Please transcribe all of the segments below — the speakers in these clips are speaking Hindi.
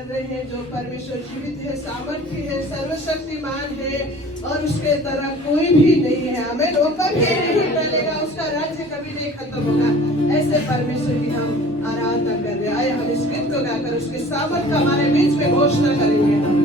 कर रहे हैं। जो परमेश्वर जीवित है, सामर्थ्य है, सर्वशक्तिमान है और उसके तरह कोई भी नहीं है। हमें वो कभी नहीं टलेगा, उसका राज्य कभी नहीं खत्म होगा। ऐसे परमेश्वर की हम आराधना कर रहे हैं। आए हम इस गीत को गाकर उसके सामर्थ्य हमारे बीच में घोषणा करेंगे। हम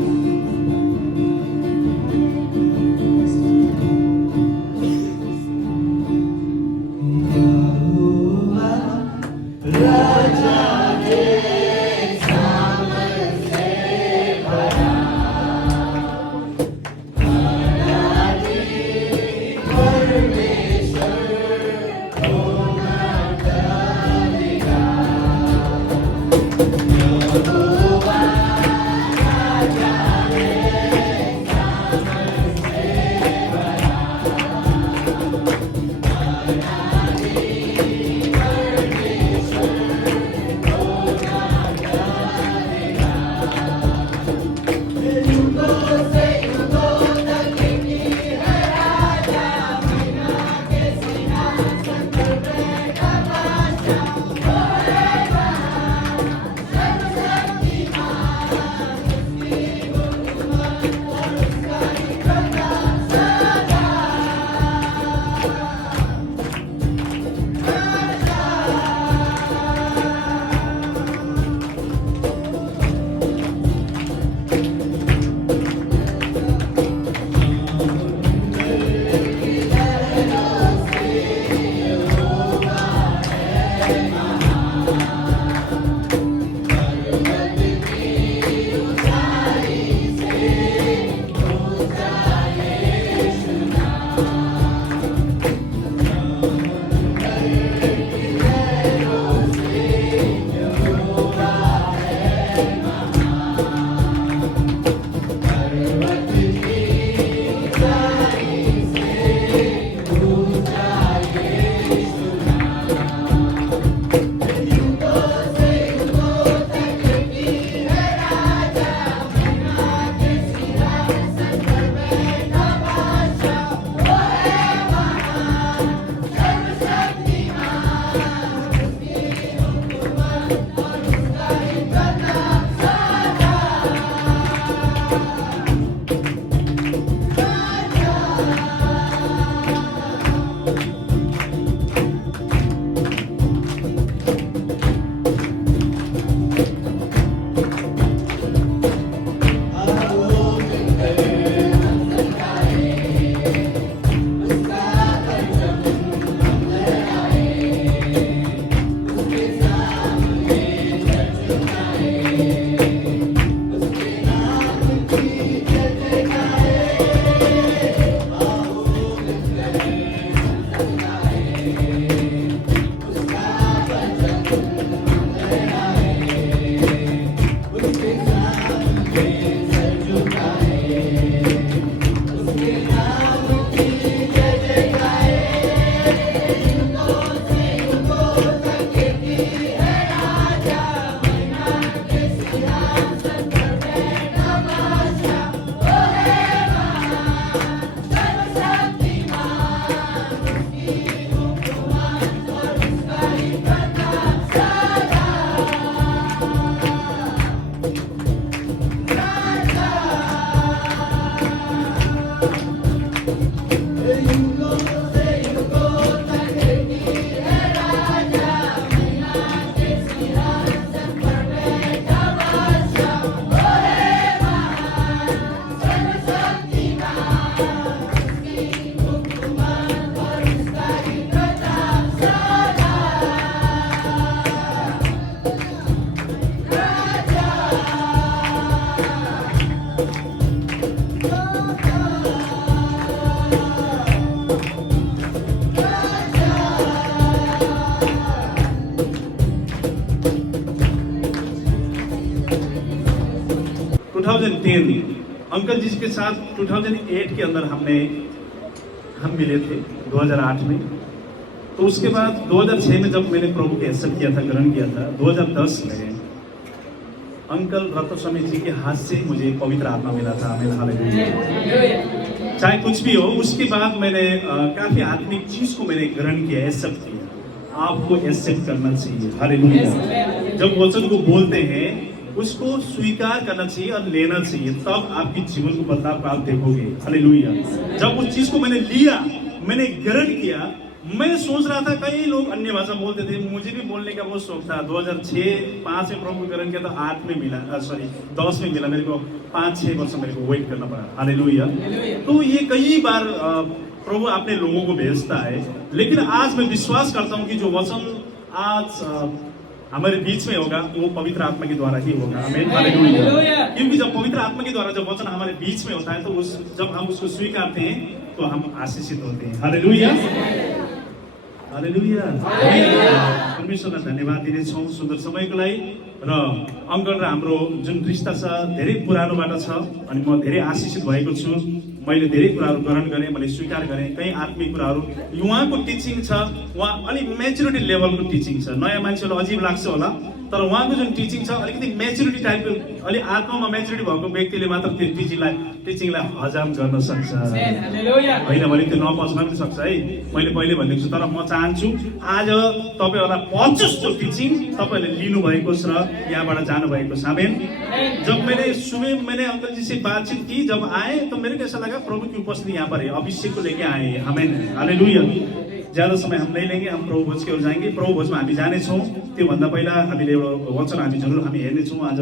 अंकल जी के साथ 2008 के अंदर हम मिले थे 2008 में। तो उसके बाद 2006 में जब मैंने प्रभु को एक्सेप्ट किया था, ग्रहण किया था, 2010 में अंकल रत्न स्वामी जी के हाथ से मुझे पवित्र आत्मा मिला था। हालेलुया। चाहे कुछ भी हो, उसके बाद मैंने काफी आत्मिक चीज को मैंने ग्रहण किया, एक्सेप्ट किया। आपको एक्सेप्ट करना चाहिए। हालेलुया। जब वचन को बोलते हैं उसको स्वीकार करना चाहिए और लेना चाहिए, तब आपके जीवन को बदलाव आप देखोगे। हालेलुया। जब उस चीज को मैंने लिया, मैंने ग्रहण किया, मैं सोच रहा था, कई लोग अन्य भाषा बोलते थे, मुझे भी बोलने का बहुत शौक था। 2006-05 में प्रभु ग्रहण किया, तो 8 में मिला, 10 में मिला। मेरे को 5-6 वर्ष मेरे को वेट करना पड़ा। हालेलुया। तो ये कई बार प्रभु अपने लोगों को भेजता है, लेकिन आज मैं विश्वास करता हूँ कि जो वचन आज हमारे बीच में होगा वो पवित्र आत्मा के द्वारा ही होगा। आमीन। हालेलुया। क्योंकि जब पवित्र आत्मा के द्वारा जब वचन हमारे बीच में होता है, तो जब हम उसको स्वीकारते हैं तो हम आशीषित होते हैं। हालेलुया। हालेलुया। परमेश्वरलाई धन्यवाद दिनेछौँ सुन्दर समयको लागि। र अङ्कल र हाम्रो जुन रिश्ता छ धेरै पुरानोबाट छ, अनि म धेरै आशीषित भएको छु। मैले धेरै कुराहरू ग्रहण गरेँ, मैले स्वीकार गरेँ। कई आत्मिक कुराहरू उहाँको टिचिङ छ, उहाँ अलिक मेच्युरिटी लेभलको टिचिङ छ। नयाँ मान्छेलाई अजीब लाग्छ होला, तर उहाँको जुन टिचिङ छ अलिकति मेच्युरिटी टाइपको, अलिक आत्मामा मेच्युरिटी भएको व्यक्तिले मात्र त्यो टिचिङलाई हजाम गर्न सक्छ। होइन भने त्यो नपच्न पनि सक्छ है। मैले पहिले भनिदिएको छु, तर म चाहन्छु आज तपाईँहरूलाई 25 जो टिचिङ तपाईँहरूले लिनुभएको छ र यहाँबाट जानुभएको छ। आमेन। जब मैंने अंकल जी से बातचीत की, जब आए तो मेरे को ऐसा लगा प्रभु की उपस्थिति यहाँ पर है, अभिषेक को लेके आए हैं। आमेन। हालेलुया। ज्यादा समय हम नहीं लेंगे, हम प्रभु भोज की ओर जाएंगे। प्रभु भोजमा हामी जानेछौँ, त्योभन्दा पहिला हामीले एउटा वचन हामी जरुर हामी हेर्नेछौँ आज।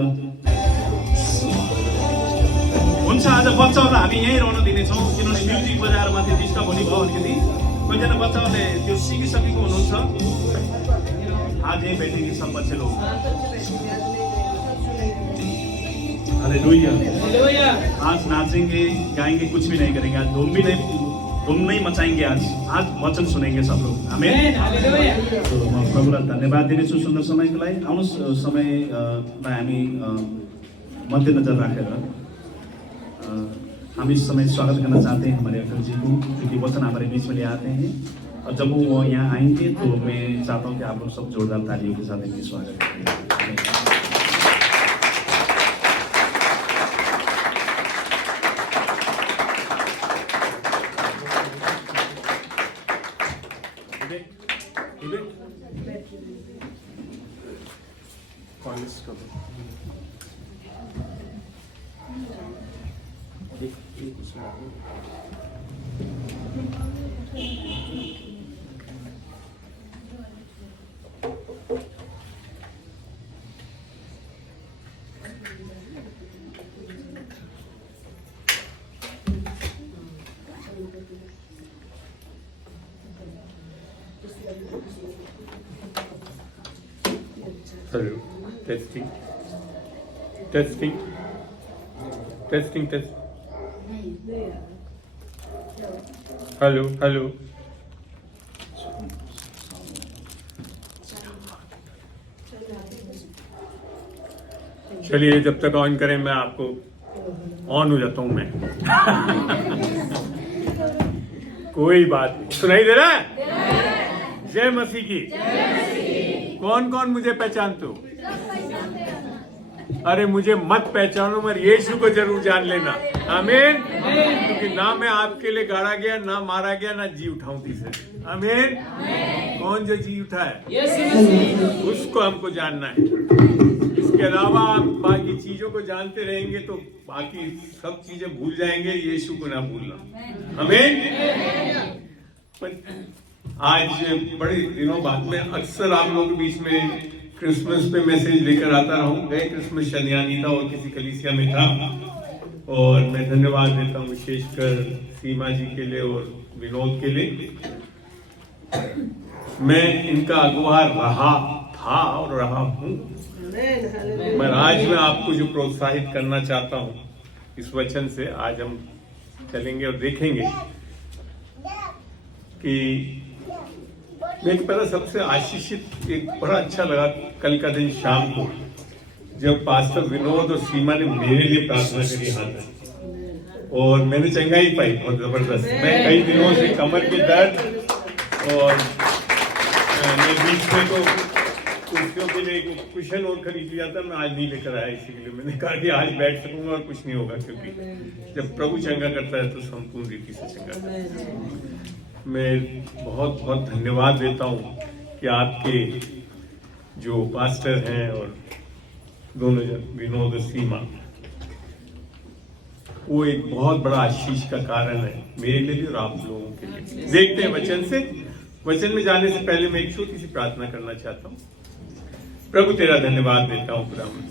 हुन्छ, आज बच्चाहरूलाई हामी यहीँ रहन दिनेछौँ, किनभने म्युजिक बजाएर माथि डिस्टर्ब हुने भयो अलिकति। कतिजना बच्चाहरूले त्यो सिकिसकेको हुनुहुन्छ। आज यहीँ बैठेंगे सब बच्चे लोग। हालेलुया। आज नाचेंगे, गाएंगे, कुछ भी नहीं करेंगे। आज धूम नहीं मचाएंगे। आज वचन सुनेंगे सब लोग। आमेन। तो म प्रभुलाई धन्यवाद दिनेछु सुन्दर समयको लागि। आउनुहोस्, समयलाई हामी मध्यनजर राखेर हम इस समय स्वागत करना चाहते हैं हमारे अंकल जी को, क्योंकि वचन हमारे बीच में ले आते हैं। और जब वो यहाँ आएंगे तो मैं चाहता हूँ कि आप लोग सब जोरदार तालियों के साथ इनकी स्वागत करें। Hello, testing, testing, testing, test. Hello, hello. चलिए, जब तक ऑन करें मैं आपको ऑन हो जाता हूं मैं। कोई बात नहीं, सुनाई दे रहा है? जय मसीह की। कौन कौन मुझे पहचानते हो? अरे मुझे मत पहचानो, मगर यीशु को जरूर जान लेना। आमीन। क्योंकि ना मैं आपके लिए गाड़ा गया, ना मारा गया, ना जी उठाऊं तीसरे। आमीन। कौन जो जी उठा है उसको हमको जानना है। इसके अलावा आप बाकी चीजों को जानते रहेंगे तो बाकी सब चीजें भूल जाएंगे, यीशु को ना भूलना। आमीन। आज बड़े दिनों बाद में अक्सर आप लोगों के बीच में क्रिसमस पे मैसेज लेकर आता रहा हूँ। गए क्रिसमस शनियानी था और किसी कलीसिया में था, और मैं धन्यवाद देता हूँ विशेषकर सीमा जी के लिए और विनोद के लिए। मैं इनका अगुवा रहा था और रहा हूँ, मैं आज मैं आपको जो प्रोत्साहित करना चाहता हूँ इस वचन से, आज हम चलेंगे और देखेंगे कि मैं पहला सबसे आशीषित एक बड़ा अच्छा लगा कल का दिन शाम को, जब पास्टर विनोद और सीमा ने मेरे लिए प्रार्थना करी हाथ, और मैंने चंगाई पाई बहुत जबरदस्त। मैं कई दिनों से कमर के दर्द और मैं बीच में तो कुर्सियों के लिए कुशन और खरीद लिया था, मैं आज नहीं लेकर आया। इसीलिए मैंने कहा कि आज बैठ सकूंगा और कुछ नहीं होगा, क्योंकि जब प्रभु चंगा करता है तो संपूर्ण रीति से चंगा करता है। मैं बहुत बहुत धन्यवाद देता हूँ कि आपके जो पास्टर हैं और दोनों जन, विनोद और सीमा, वो एक बहुत बड़ा आशीष का कारण है मेरे लिए भी और आप लोगों के लिए। देखते हैं वचन से। वचन में जाने से पहले मैं एक छोटी सी प्रार्थना करना चाहता हूँ। प्रभु तेरा धन्यवाद देता हूँ खुदावन,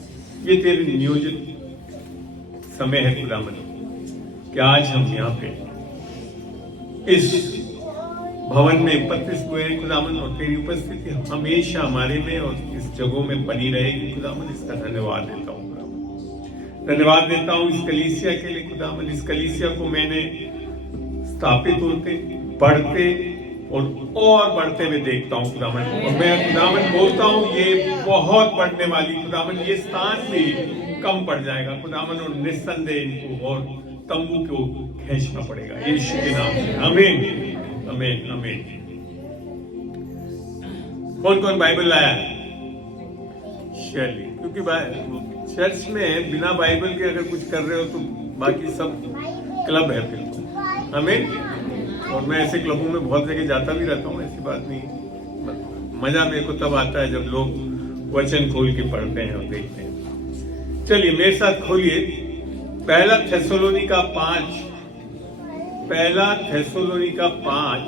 ये तेरे नियोजित समय है खुदावन कि आज हम यहाँ पे इस भवन में एकत्रित हुए हैं खुदावन, और तेरी उपस्थिति हमेशा हमारे में और इस जगहों में बनी रहेगी खुदावन। इसका धन्यवाद देता हूँ खुदावन। धन्यवाद देता हूँ इस कलीसिया के लिए खुदावन। इस कलीसिया को मैंने स्थापित होते, बढ़ते और बढ़ते हुए देखता हूँ खुदावन, और मैं खुदावन बोलता हूँ ये बहुत बढ़ने वाली खुदावन, ये स्थान भी कम पड़ जाएगा खुदावन, और निस्संदेह इनको और तंबू को खींचना पड़ेगा यीशु के नाम से। आमीन आमीन आमीन। कौन कौन बाइबल लाया है? चलिए, क्योंकि चर्च में बिना बाइबल के अगर कुछ कर रहे हो तो बाकी सब क्लब है फिर तो। आमीन। और मैं ऐसे क्लबों में बहुत जगह जाता भी रहता हूँ, ऐसी बात नहीं। मजा मेरे को तब आता है जब लोग वचन खोल के पढ़ते हैं और देखते हैं। चलिए मेरे साथ खोलिए पहला थेसलोनिका 5, पहला थेसलोनिका 5,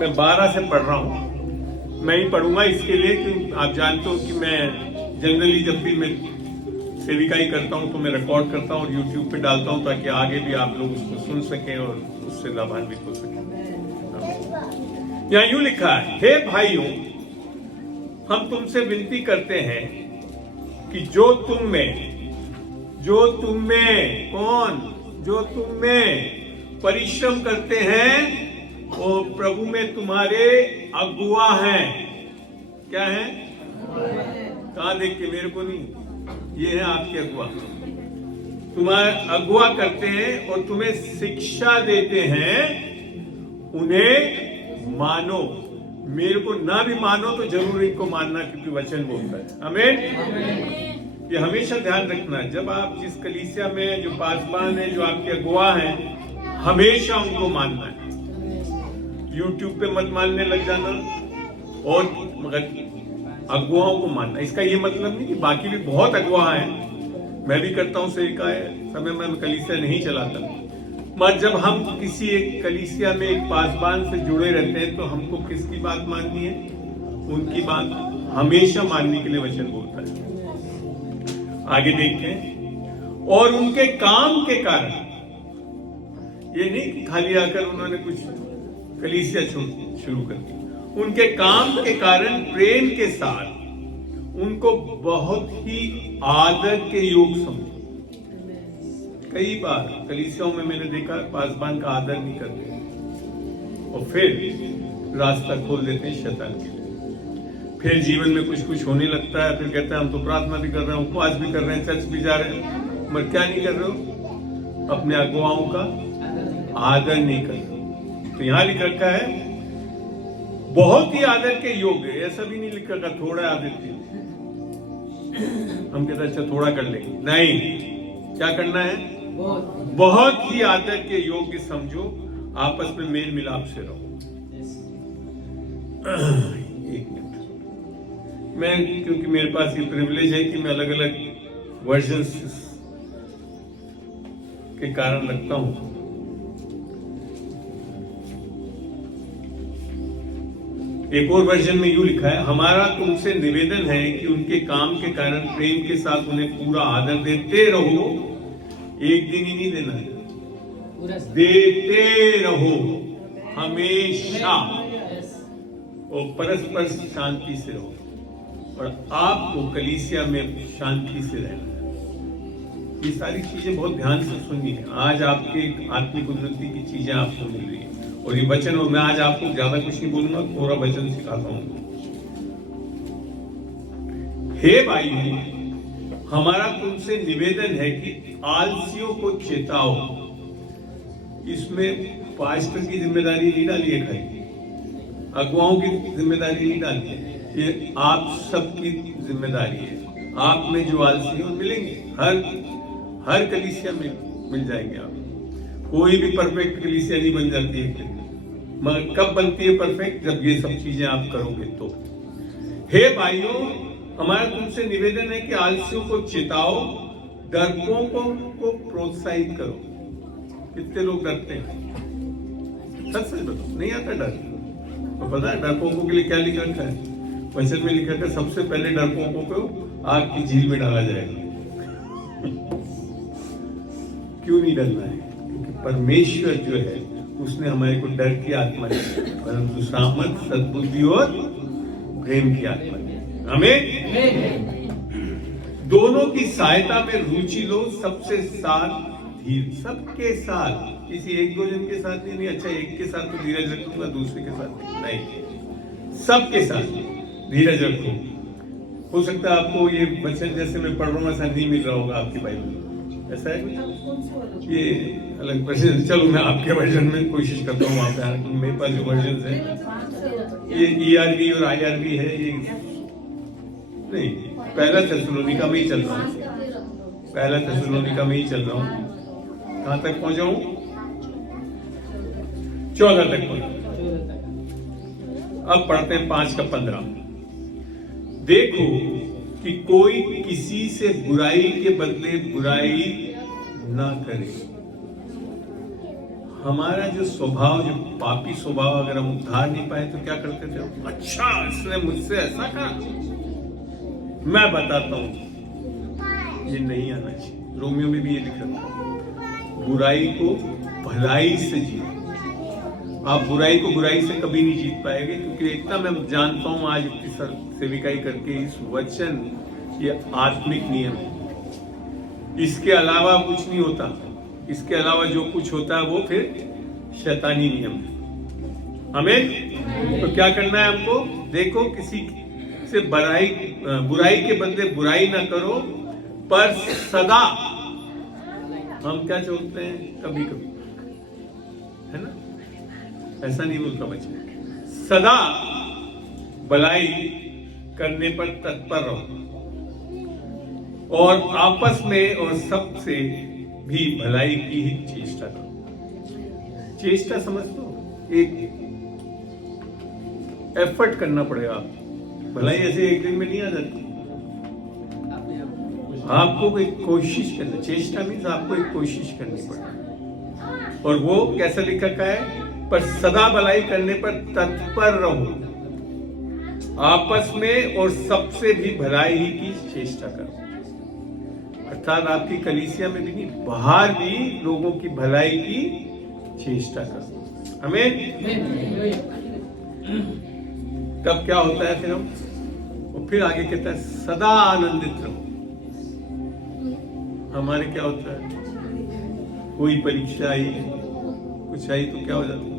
मैं 12 से पढ़ रहा हूँ। मैं ही पढ़ूंगा इसके लिए कि आप जानते हो कि मैं जनरली जब भी मैं सेविकाई करता हूं तो मैं रिकॉर्ड करता हूं और YouTube पे डालता हूं ताकि आगे भी आप लोग उसको सुन सकें और उससे लाभान्वित हो सकें। यहाँ यूं लिखा है, हे भाइयों, हम तुमसे विनती करते हैं कि जो तुम में परिश्रम करते हैं वो प्रभु में तुम्हारे अगुआ हैं। क्या है? कहाँ देख के? मेरे को नहीं, ये है आपके अगुआ। तुम्हारे अगुआ करते हैं और तुम्हें शिक्षा देते हैं, उन्हें मानो। मेरे को ना भी मानो तो जरूर इनको मानना, क्योंकि वचन बोलता है। आमीन। ये हमेशा ध्यान रखना, जब आप जिस कलीसिया में जो पासबान है, जो आपके अगुआ हैं, हमेशा उनको मानना है। YouTube पे मत मानने लग जाना, और मगर अगुआओं को मानना। इसका ये मतलब नहीं कि बाकी भी बहुत अगुआ हैं, मैं भी करता हूँ सेविका है, समय में कलीसिया नहीं चलाता, मगर जब हम किसी एक कलीसिया में एक पासबान से जुड़े रहते हैं तो हमको किसकी बात माननी है? उनकी बात हमेशा मानने के लिए वचन बोलता है। आगे देखते हैं। और उनके काम के कारण, ये नहीं कि खाली आकर उन्होंने कुछ कलीसिया शुरू कर दी, उनके काम के कारण प्रेम के साथ उनको बहुत ही आदर के योग समझो। कई बार कलीसियाओं में मैंने देखा पासबान का आदर नहीं करते और फिर रास्ता खोल देते हैं शैतान के लिए। फिर जीवन में कुछ होने लगता है, फिर कहते हैं हम तो प्रार्थना भी कर रहे हैं, उपवास भी कर रहे हैं, चर्च भी जा रहे हैं, मगर क्या नहीं कर रहे हो? अपने अगुवाओं का आदर नहीं कर रहे। तो यहां लिख रखा है बहुत ही आदर के योग्य। ऐसा भी नहीं लिख रखा थोड़ा आदर के। हम कहते अच्छा थोड़ा कर लेंगे, नहीं, क्या करना है? बहुत ही आदर के योग्य समझो, आपस में मेल मिलाप से रहो। एक मिनट, मैं क्योंकि मेरे पास ये प्रिविलेज है कि मैं अलग अलग वर्जन्स के कारण रखता हूं। एक और वर्जन में यूं लिखा है, हमारा तुमसे निवेदन है कि उनके काम के कारण प्रेम के साथ उन्हें पूरा आदर देते रहो। एक दिन ही नहीं देना है, देते रहो हमेशा, और परस्पर शांति से रहो, और आपको कलीसिया में शांति से रहना है। ये सारी चीजें बहुत ध्यान से सुनिए। आज आपके आत्मिक उन्नति की चीजें आपको मिल रही है, और ये वचन, और मैं आज आपको ज्यादा कुछ नहीं बोलूंगा, पूरा वचन सिखाता हूं। हे भाई, हमारा तुमसे निवेदन है कि आलसियों को चेताओ। इसमें पास्टर की जिम्मेदारी नहीं डाली है, खाली अगुवाओं की जिम्मेदारी नहीं डाली है, ये आप सबकी जिम्मेदारी है। आप में जो आलसी हो मिलेंगे, हर कलीसिया में मिल जाएंगे। आप कोई भी परफेक्ट कलीसिया नहीं बन जाती है, मगर कब बनती है परफेक्ट? जब ये सब चीजें आप करोगे तो। हे भाइयों, हमारा तुमसे निवेदन है कि आलसियों को चिताओ, डरपोकों को प्रोत्साहित करो। कितने लोग डरते हैं? सच सच बताओ, नहीं आता डर? तो पता है डरपोकों के लिए क्या लिख रखा है? वचन में लिखा है सबसे पहले डरपोकों को आग की झील में डाला जाएगा। क्यों नहीं डरना है? क्योंकि परमेश्वर जो है उसने हमारे को डर की आत्मा दी, परंतु सामर्थ, सद्बुद्धि और प्रेम की आत्मा दी। आमीन। दोनों की सहायता में रुचि लो, सबसे साथ धीर, सबके साथ, किसी एक दो जन के साथ नहीं। अच्छा एक के साथ तो धीरज रखूंगा, दूसरे के साथ नहीं, सबके साथ धीरज रखो। हो सकता है आपको ये वचन जैसे मैं पढ़ रहा हूँ ऐसा नहीं मिल रहा होगा आपकी बाइबल, ऐसा है कुछ? ये अलग वर्जन, चलो मैं आपके वर्जन में कोशिश करता हूँ। वहाँ पे मेरे पास जो वर्जन है ये ERV और IRV है, ये नहीं, पहला थेसलोनिका में ही चल रहा हूँ, पहला थेसलोनिका में ही चल रहा हूँ। कहाँ तक पहुंचा हूँ? 14 तक पहुंचा। अब पढ़ते हैं 5 का 15। देखो कि कोई किसी से बुराई के बदले बुराई ना करे। हमारा जो स्वभाव, जो पापी स्वभाव, अगर हम उतार नहीं पाए तो क्या करते थे? अच्छा इसने मुझसे ऐसा कहा, मैं बताता हूं, ये नहीं आना चाहिए। रोमियो में भी ये लिखा था, बुराई को भलाई से जीत। आप बुराई को बुराई से कभी नहीं जीत पाएंगे, क्योंकि इतना मैं जानता हूं आज इतनी सेविकाई करके, इस वचन ये आत्मिक नियम है, इसके अलावा कुछ नहीं होता। इसके अलावा जो कुछ होता है वो फिर शैतानी नियम है। हमें तो क्या करना है हमको? देखो किसी से बुराई के बदले बुराई ना करो, पर सदा, हम क्या चाहते हैं कभी कभी, है ना, ऐसा नहीं बोलता बच्चे, सदा भलाई करने पर तत्पर रहो, और आपस में और सबसे भी भलाई की ही चेष्टा करो। चेष्टा समझ लो, एक एफर्ट करना पड़ेगा। भलाई ऐसे एक दिन में नहीं आ जाती, आपको एक कोशिश करना। चेष्टा मीन्स आपको एक कोशिश करनी पड़ेगी, और वो कैसा लिखा है? पर सदा भलाई करने पर तत्पर रहो, आपस में और सबसे भी भलाई ही की चेष्टा करो। अर्थात आपकी कलीसिया में भी नहीं, बाहर भी लोगों की भलाई की चेष्टा करो। आमीन। तब क्या होता है फिर हम, और फिर आगे कहता है सदा आनंदित रहो। हमारे क्या होता है, कोई परीक्षा आई, कुछ आई तो क्या हो जाता है?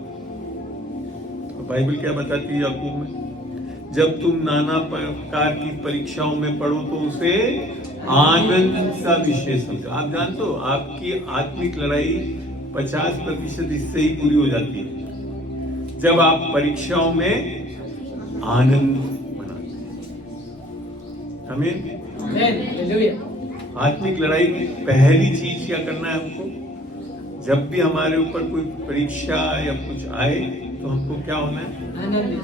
बाइबल क्या बताती है याकूब में? जब तुम नाना प्रकार की परीक्षाओं में पढ़ो तो उसे आनंद का विषय समझो। आप जानते हो आपकी आत्मिक लड़ाई 50% इससे ही पूरी हो जाती है, जब आप परीक्षाओं में आनंद मनाते हैं। हमें आत्मिक लड़ाई की पहली चीज क्या करना है हमको? जब भी हमारे ऊपर कोई परीक्षा या कुछ आए तो हमको क्या होना है?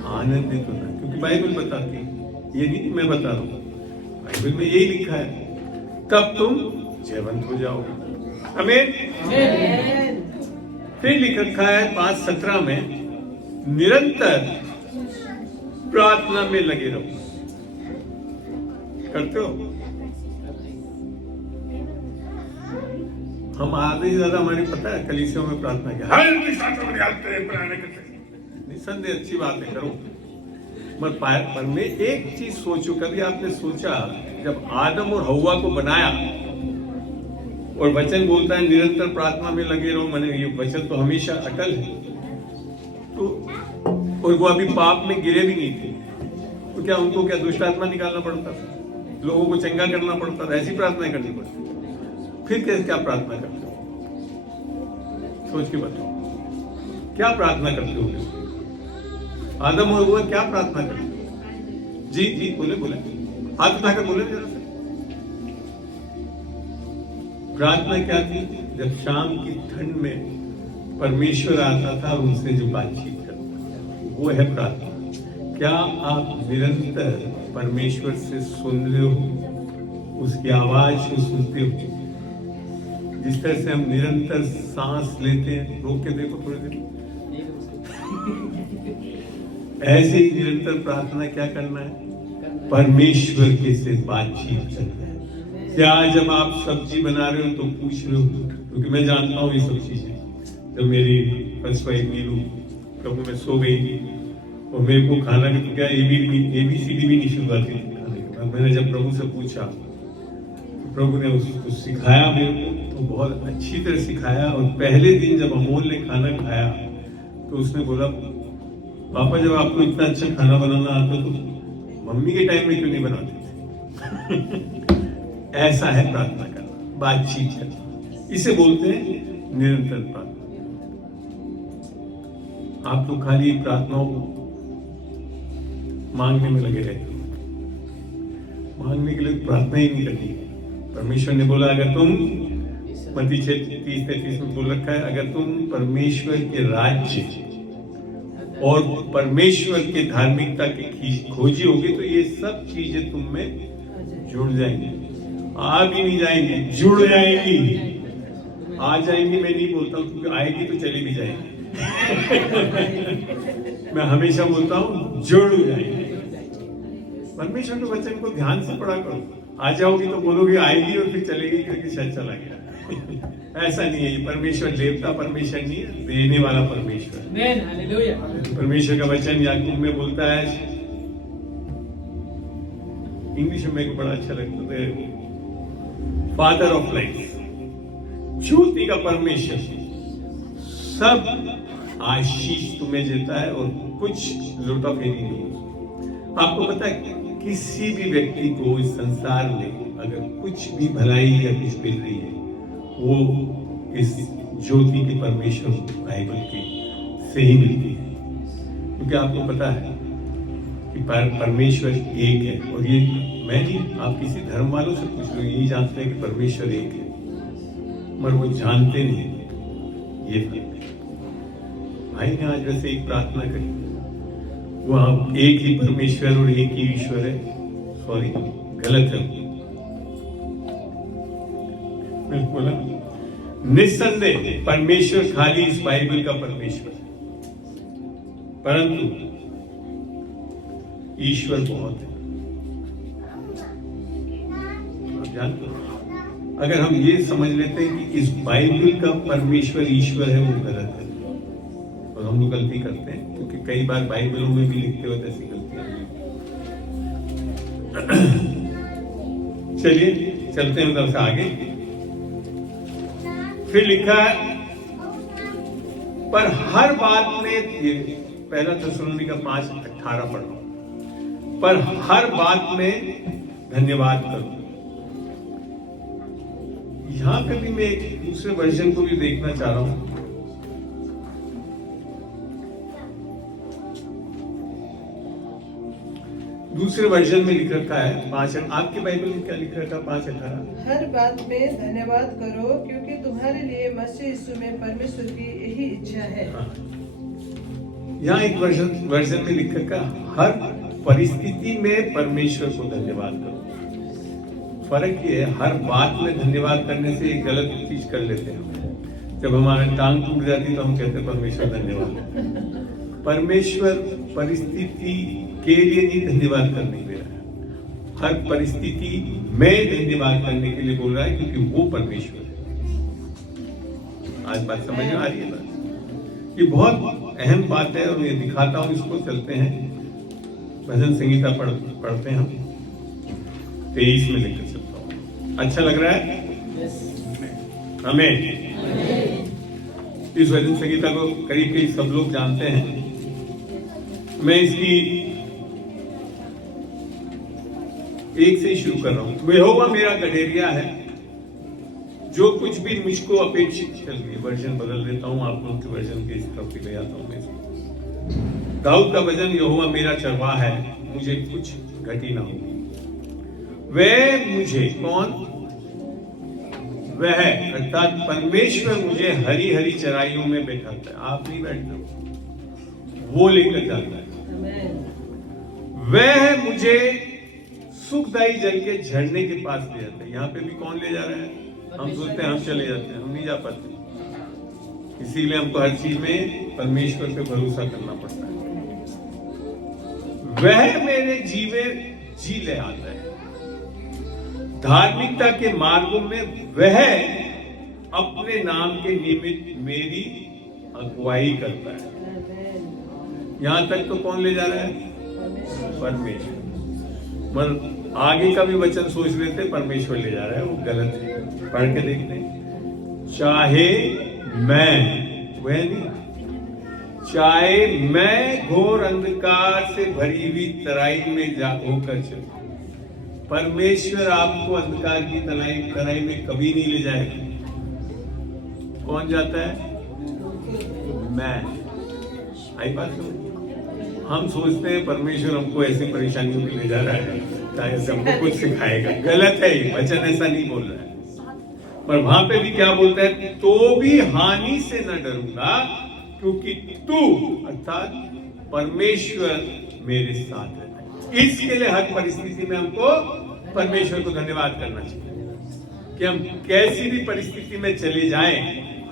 आनंदित होना है। क्योंकि बाइबल बताती है, ये नहीं मैं बता रहा हूँ, बाइबल में यही लिखा है, तब तुम जयवंत हो जाओगे। आमीन। फिर लिख रखा है 5:17 में, निरंतर प्रार्थना में लगे रहो। करते हो? हम आधे से ज्यादा हमारी पता है कलीसियों में प्रार्थना किया, निसंदेह अच्छी बात है, करो, पर में एक चीज सोचो, कभी आपने सोचा जब आदम और हव्वा को बनाया और वचन बोलता है निरंतर प्रार्थना में लगे रहो, मैंने ये वचन तो हमेशा अटल है, तो और वो अभी पाप में गिरे भी नहीं थे, तो क्या उनको क्या दुष्ट आत्मा निकालना पड़ता था? लोगों को चंगा करना पड़ता था? ऐसी प्रार्थना करनी पड़ती? फिर कैसे क्या प्रार्थना करते हो? सोच के बताओ, क्या प्रार्थना करते हो? आदम और हव्वा क्या प्रार्थना करते हो? जी जी बोले बोले, हाथ उठाकर बोले जरा से। प्रार्थना क्या थी? जब शाम की ठंड में परमेश्वर आता था उनसे जो बातचीत करता, वो है प्रार्थना। क्या आप निरंतर परमेश्वर से सुन रहे हो, उसकी आवाज को सुनते हो। जिस तरह से हम निरंतर सांस लेते हैं, रोक के देखो थोड़ी देर, ऐसे ही निरंतर प्रार्थना क्या करना है, परमेश्वर के से बातचीत करना है। क्या जब आप सब्जी बना रहे हो तो पूछ रहे हो, क्योंकि मैं जानता हूँ ये सब चीजें। जब मेरी फर्स्ट वाइफ नीलू प्रभु में सो गई और मेरे को खाना भी तो क्या ABCD भी नहीं शुरुआत थी खाने के बाद, मैंने जब प्रभु से पूछा, प्रभु ने उसको सिखाया मेरे को, तो बहुत अच्छी तरह सिखाया। और पहले दिन जब अमोल ने खाना खाया तो उसने बोला, पापा जब आपको इतना अच्छा खाना बनाना आता तो मम्मी के टाइम में क्यों नहीं बनाते थे? ऐसा है प्रार्थना करना, बातचीत करना, इसे बोलते हैं निरंतर प्रार्थना। आप तो खाली प्रार्थनाओं मांगने में लगे रहते हो, मांगने के लिए प्रार्थना ही नहीं करनी। परमेश्वर ने बोला, अगर तुम मत्ती 6:30-33 में बोल रखा है, अगर तुम परमेश्वर के राज्य और परमेश्वर के धार्मिकता की खोजी होगी तो ये सब चीजें तुम में जुड़ जाएंगी। आ भी नहीं जाएंगी, जुड़ जाएंगी। आ जाएंगी मैं नहीं बोलता हूँ, क्योंकि आएगी तो चली भी जाएगी। मैं हमेशा बोलता हूँ जुड़ जाएंगे। परमेश्वर के वचन को ध्यान से पढ़ा करो। आ जाओगी तो बोलोगे आएगी और फिर चलेगी, क्योंकि शायद चला गया। ऐसा नहीं है, परमेश्वर देवता परमेश्वर नहीं है, देने वाला परमेश्वर। परमेश्वर का वचन याकूब में बोलता है, इंग्लिश में मेरे को बड़ा अच्छा लगता है, फादर ऑफ लाइफ, ज्योति का परमेश्वर सब आशीष तुम्हें देता है और कुछ लुटाफेरी नहीं। आपको पता है किसी भी व्यक्ति को इस संसार में अगर कुछ भी भलाई या कुछ मिल रही है, वो इस ज्योति के परमेश्वर बाइबल के से ही मिलती है। क्योंकि आपको पता है कि परमेश्वर एक है, और ये मैं नहीं, आप किसी धर्म वालों से पूछ लो, यही जानते हैं कि परमेश्वर एक है, मगर वो जानते नहीं ये भाई ने आज वैसे एक प्रार्थना करी, वो आप एक ही परमेश्वर और एक ही ईश्वर है। सॉरी, गलत है। मैंने बोला निस्संदेह परमेश्वर खाली इस बाइबल का परमेश्वर, परंतु ईश्वर बहुत है। आप जानते हो, अगर हम ये समझ लेते हैं कि इस बाइबल का परमेश्वर ईश्वर है, वो गलत है। और हम लोग गलती करते हैं, क्योंकि कई बार बाइबलों में भी लिखते हुए ऐसी गलतियां। चलिए चलते हैं उधर से आगे। फिर लिखा है, पर हर बात में, पहला थिस्सलुनीका 5:18 पढ़ो, पर हर बात में धन्यवाद करो। यहां पे भी मैं एक दूसरे वर्जन को भी देखना चाह रहा हूं। दूसरे वर्जन में लिख रखा है 5, आपके बाइबल में क्या लिख रखा है? 5:18, हर बात में धन्यवाद करो, क्योंकि तुम्हारे लिए मसीह यीशु में परमेश्वर की यही इच्छा है। यहाँ एक वर्जन में लिख रखा, हर परिस्थिति में परमेश्वर को धन्यवाद करो। फर्क ये है, हर बात में धन्यवाद करने से एक गलत चीज कर लेते हैं। जब हमारा टांग टूट जाती तो हम कहते हैं परमेश्वर धन्यवाद। परमेश्वर परिस्थिति के लिए नहीं धन्यवाद करने दे रहा है, हर परिस्थिति में धन्यवाद करने के लिए बोल रहा है, क्योंकि वो परमेश्वर है। आज बात समझ में आ रही है? बात ये बहुत अहम बात है, और मैं दिखाता हूं इसको। चलते हैं भजन संगीता पढ़ते हैं हम। 23 में लेकर चलता हूं। अच्छा लग रहा है? हमें इस भजन संगीता को करीब करीब सब लोग जानते हैं। मैं इसकी एक से ही शुरू कर रहा हूं। यहोवा मेरा गडेरिया है, जो कुछ भी मुझको अपेक्षित। चलिए वर्जन बदल देता हूं, आप लोग के वर्जन के इस तरफ ले आता हूं मैं। दाऊद का भजन, यहोवा मेरा चरवाहा है, मुझे कुछ घटी ना होगी। वह मुझे, कौन? वह अर्थात परमेश्वर मुझे हरी हरी चराइयों में बैठाता है। आप नहीं बैठते, वो लेकर जाता है। वह मुझे सुखदायी जल के झरने के पास ले जाता है। यहाँ पे भी कौन ले जा रहा है? हम सोचते हैं हम चले जाते हैं, हम नहीं जा पाते। इसीलिए हमको हर चीज में परमेश्वर पे भरोसा करना पड़ता है। वह मेरे जीवे जी ले आता है, धार्मिकता के मार्गों में वह अपने नाम के निमित्त मेरी अगुवाई करता है। यहां तक तो कौन ले जा रहा है? परमेश्वर। मगर आगे का भी वचन सोच लेते परमेश्वर ले जा रहा है, वो गलत है। पढ़ के देखते हैं, चाहे मैं, वह नहीं, चाहे मैं घोर अंधकार से भरी हुई तराई में जा होकर चलूं, परमेश्वर आपको अंधकार की तराई में कभी नहीं ले जाएगा। कौन जाता है? मैं। आई बात समझ? हम सोचते हैं परमेश्वर हमको ऐसी परेशानियों में ले जा रहा है ताकि हमको कुछ सिखाएगा। गलत है, वचन ऐसा नहीं बोल रहा है। पर वहां पे भी क्या बोलता है? तो भी हानि से न डरूंगा क्योंकि तू अर्थात परमेश्वर मेरे साथ है। इसके लिए हर परिस्थिति में हमको परमेश्वर को धन्यवाद करना चाहिए कि हम कैसी भी परिस्थिति में चले जाएं,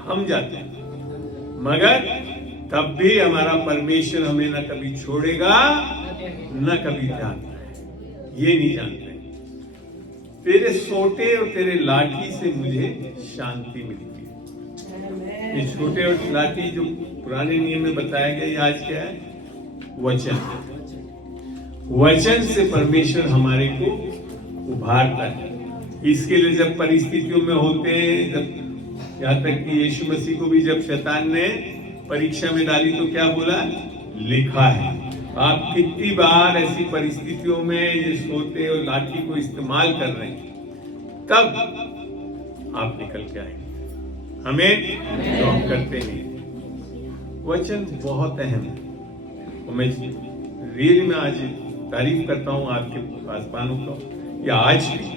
हम जाते हैं, मगर तब भी हमारा परमेश्वर हमें न कभी छोड़ेगा न कभी त्यागता है। ये नहीं जानते। तेरे सोटे और तेरे लाठी से मुझे शांति मिलती है। ये छोटे और लाठी जो पुराने नियम में बताया गया, ये आज क्या है? वचन। वचन से परमेश्वर हमारे को उभारता है। इसके लिए जब परिस्थितियों में होते हैं, जब यहाँ तक कि यीशु मसीह को भी जब शैतान ने परीक्षा में डाली तो क्या बोला? लिखा है। आप कितनी बार ऐसी परिस्थितियों में ये सोते और लाठी को इस्तेमाल कर रहे हैं, तब आप निकल के आएंगे। हमें जो हम करते नहीं। वचन बहुत अहम है और मैं रियली में आज तारीफ करता हूं आपके पासवानों को। या आज भी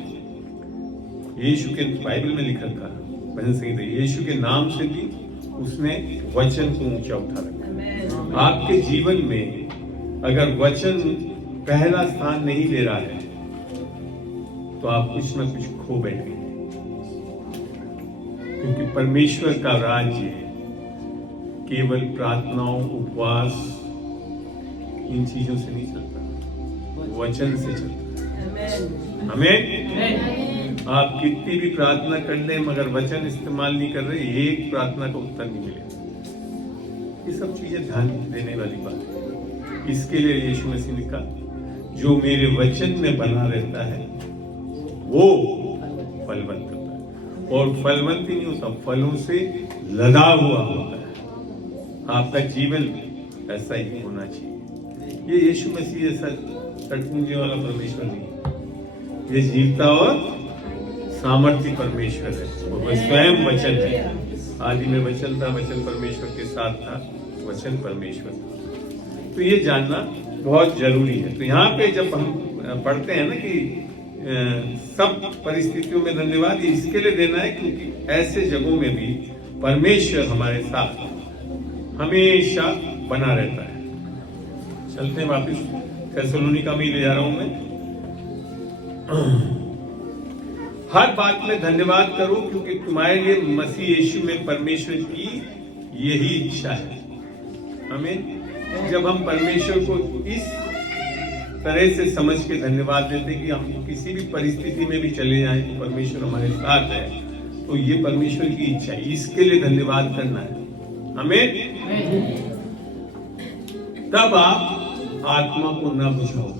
यीशु के बाइबल में लिखा था, भजन संगीत, यीशु के नाम से भी उसने वचन को ऊंचा उठा रखा। आपके जीवन में अगर वचन पहला स्थान नहीं ले रहा है तो आप कुछ ना कुछ खो बैठे, क्योंकि परमेश्वर का राज्य केवल प्रार्थनाओं, उपवास, इन चीजों से नहीं चलता, वचन से चलता है। हमें आप कितनी भी प्रार्थना कर लें मगर वचन इस्तेमाल नहीं कर रहे, एक प्रार्थना का उत्तर नहीं मिलेगा। ये सब चीजें ध्यान देने वाली बात है। इसके लिए यीशु मसीह ने कहा, जो मेरे वचन में बना रहता है वो फलवंत होता है। और फलवंत ही नहीं होता, फलों से लदा हुआ होता है। आपका जीवन ऐसा ही होना चाहिए। ये यीशु मसीह ऐसा टटमुंजे वाला परमेश्वर नहीं है, ये जीवता और सामर्थ्य परमेश्वर है। वो स्वयं वचन है। आदि में वचन था, वचन परमेश्वर के साथ था, वचन परमेश्वर था। तो ये जानना बहुत जरूरी है। तो यहाँ पे जब हम पढ़ते हैं ना कि सब परिस्थितियों में धन्यवाद, इसके लिए देना है क्योंकि ऐसे जगहों में भी परमेश्वर हमारे साथ हमेशा बना रहता है। चलते हैं वापिस थिस्सलुनीका में ले जा रहा हूं मैं। हर बात में धन्यवाद करो क्योंकि तुम्हारे लिए मसीह यीशु में परमेश्वर की यही इच्छा है। हमें जब हम परमेश्वर को इस तरह से समझ के धन्यवाद देते कि हम किसी भी परिस्थिति में भी चले जाएं तो परमेश्वर हमारे साथ है, तो ये परमेश्वर की इच्छा है, इसके लिए धन्यवाद करना है हमें। तब आप आत्मा को न बुझाओ।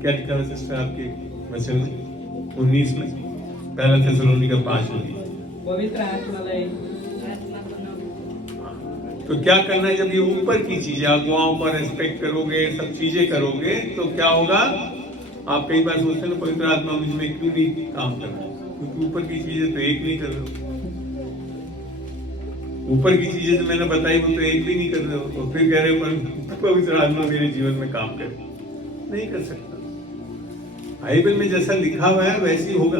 क्या लिखा है सिस्टर आपके वचन में 19 में, पहला थिस्सलुनीका 5 में, पवित्र आत्मा तो क्या करना है? जब ये ऊपर की चीजें, अगुवाओं पर रेस्पेक्ट करोगे, सब चीजें करोगे, तो क्या होगा? आप कई बार सोचते हैं ना, पवित्र आत्मा मुझ में क्यों नहीं काम कर रहा? क्योंकि ऊपर की चीजें तो एक नहीं कर रहे हो। ऊपर की चीजें जो मैंने बताई वो तो एक भी नहीं कर रहे हो, तो फिर कह रहे हो पवित्र आत्मा मेरे जीवन में काम करे। नहीं कर सकता। बाइबल में जैसा लिखा हुआ है वैसे ही होगा।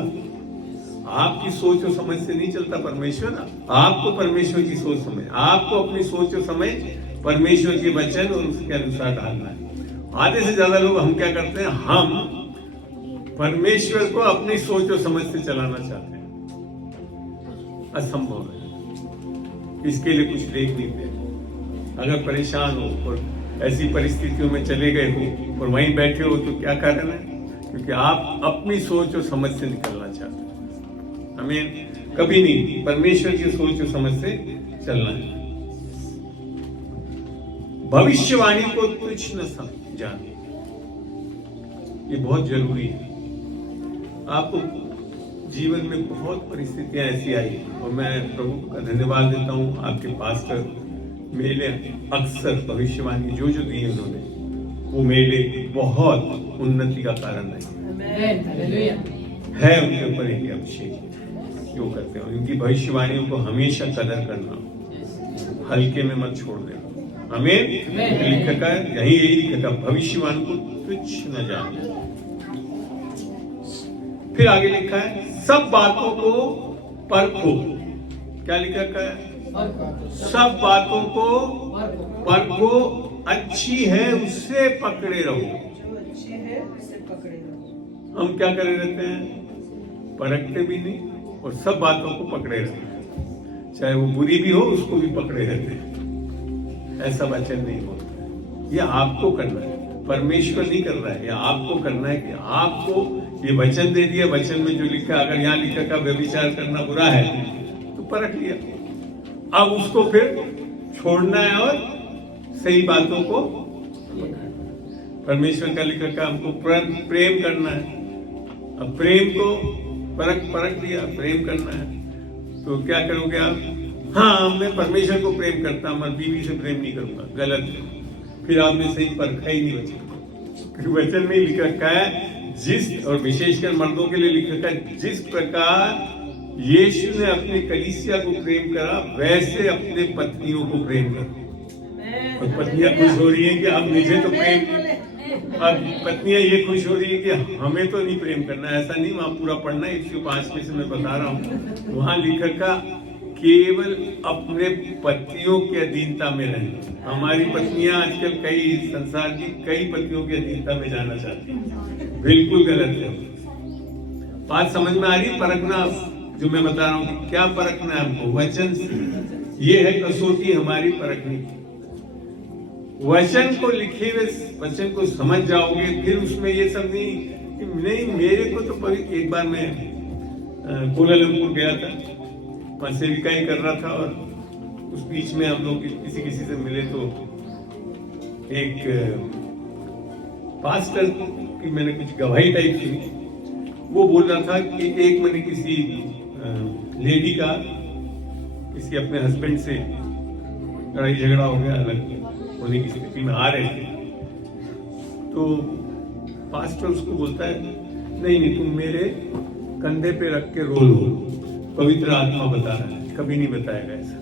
आपकी सोच और समझ से नहीं चलता परमेश्वर। आपको परमेश्वर की सोच समझ, आपको अपनी सोच और समझ परमेश्वर के वचन और उसके अनुसार डालना है। आधे से ज्यादा लोग हम क्या करते हैं, हम परमेश्वर को अपनी सोच और समझ से चलाना चाहते हैं, असंभव है। इसके लिए कुछ देख नहीं थे। अगर परेशान हो और ऐसी परिस्थितियों में चले गए हो और वहीं बैठे हो तो क्या कारण है? क्योंकि आप अपनी सोच और समझ से निकलना चाहते हैं। हमें कभी नहीं परमेश्वर की सोच और समझ से चलना है। भविष्यवाणी को तुच्छ न जाने, ये बहुत जरूरी है। आपको जीवन में बहुत परिस्थितियां ऐसी आई और मैं प्रभु का धन्यवाद देता हूं, आपके पास्टर मेरे अक्सर भविष्यवाणी जो दी उन्होंने, वो मेरे बहुत उन्नति का कारण है उनके ऊपर एक अभिषेक जो करते हैं। उनकी भविष्यवाणियों को हमेशा कदर करना, हल्के में मत छोड़ देना। हमें लिखा है, यही लिखा, भविष्यवाणी को तुच्छ न जाने। फिर आगे लिखा है, सब बातों को परखो। क्या लिखा है? सब बातों को परखो, अच्छी है उससे पकड़े रहो। अच्छी है उससे पकड़े रहो। हम क्या करे रहते हैं? परखते भी नहीं और सब बातों को पकड़े रहते हैं, चाहे वो बुरी भी हो उसको भी पकड़े रहते हैं। ऐसा वचन नहीं होता। ये आपको करना है, परमेश्वर नहीं कर रहा है। ये आपको करना है कि आपको ये वचन दे दिया, वचन में जो लिखा, अगर यहाँ लिखा का व्यभिचार करना बुरा है तो परख लिया, अब उसको फिर छोड़ना है और सही बातों को। परमेश्वर का लिखा का हमको प्रेम करना है, अब प्रेम को परख लिया, प्रेम करना है तो क्या करोगे आप? हाँ, मैं परमेश्वर को प्रेम करता हूं, मैं बीवी से प्रेम नहीं करूंगा, गलत है। फिर आपने सही परखा ही नहीं वचन में लिख रखा है, जिस, और विशेषकर मर्दों के लिए लिख रखा है, जिस प्रकार यीशु ने अपने कलीसिया को प्रेम करा वैसे अपने पत्नियों को प्रेम करो। और पत्नियां खुश हो रही हैं कि अब मुझे तो प्रेम, अब पत्नियां ये खुश हो रही है कि हमें तो नहीं प्रेम करना। ऐसा नहीं, वहां पूरा पढ़ना है, 105 में से मैं बता रहा हूँ। वहां लिख रखा केवल अपने पतियों की अधीनता में रहना। हमारी पत्नियां आजकल संसार की कई पतियों की अधीनता में जाना चाहती हैं, बिल्कुल गलत है। बात समझ में आ रही? परखना जो मैं बता रहा हूँ, क्या परखना है हमको? वचन से। ये है कसौटी हमारी परखने की। वचन को लिखे हुए वचन को समझ जाओगे, फिर उसमें ये सब नहीं मेरे को तो एक बार मैं कोलालमपुर गया था, वहां सेविका ही कर रहा था और उस बीच में हम लोग किसी से मिले तो एक पास्टर की मैंने कुछ गवाही टाइप सुनी। वो बोल रहा था कि एक मैंने किसी लेडी का किसी अपने हस्बैंड से लड़ाई झगड़ा हो गया, अलग होने की स्थिति में आ रहे थे, तो पास्टर उसको बोलता है, नहीं तुम मेरे कंधे पे रख के रो लो, पवित्र आत्मा बता रहा है। कभी नहीं बताएगा ऐसा।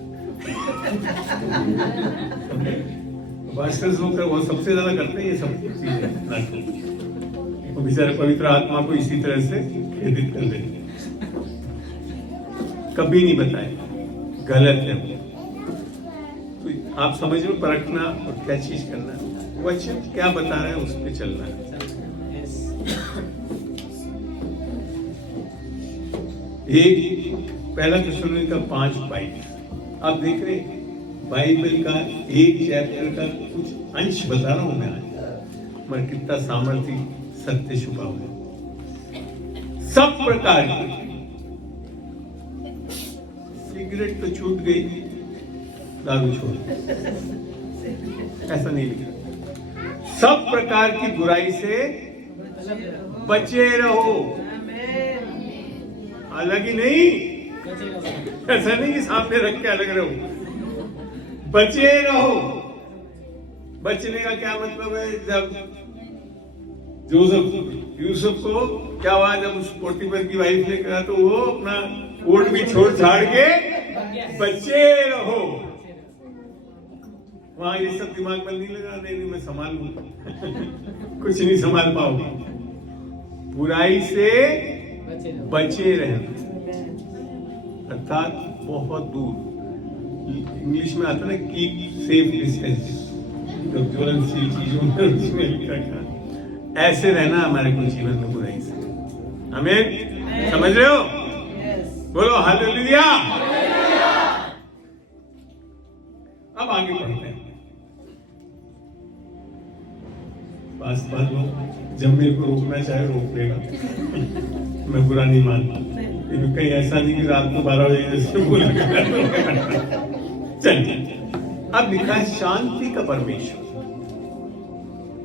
पास्टर लोग वो सबसे ज्यादा करते हैं ये सब चीजें, वो बेचारे पवित्र आत्मा को इसी तरह से खेदित कर देते हैं। कभी नहीं बताएगा, गलत है। तो आप समझ लो परखना और क्या चीज करना है, वचन क्या बता रहा है उस पर चलना है। एक पहला थिस्सलुनीके 5:22 आप देख रहे हैं, बाइबल का एक चैप्टर का कुछ अंश बता रहा हूं मैं आज, मगर कितना सामर्थ्य सत्य छुपा हुआ। सब प्रकार की, सिगरेट तो छूट गई, दारू छोड़, ऐसा नहीं लिखा। सब प्रकार की बुराई से बचे रहो, अलग ही नहीं, ऐसा नहीं कि सामने रख के अलग रहो, बचे रहो। बचने का क्या मतलब है? जब यूसुफ को क्या हुआ, जब उस पोटीफर की वाइफ ने कहा तो वो अपना कोट भी छोड़ छाड़ के बचे रहो। वहां ये सब दिमाग में नहीं लगा, नहीं मैं संभाल लूंगा। कुछ नहीं संभाल पाओगे। बुराई से बचे रहना अर्थात बहुत दूर, इंग्लिश में आता है ना, कीप सेफ डिस्टेंस, ज्वलनशील चीजों में उसमें लिखा था। ऐसे रहना हमारे को जीवन में बुराई से। आमीन। समझ रहे हो? बोलो हालेलुया। अब आगे बढ़ते हैं। बस जब मेरे को रोकना चाहे रोक लेगा, मैं बुरा नहीं मानता, लेकिन कहीं ऐसा नहीं कि रात को 12 बजे से बोला। चलिए, अब लिखा है शांति का परमेश्वर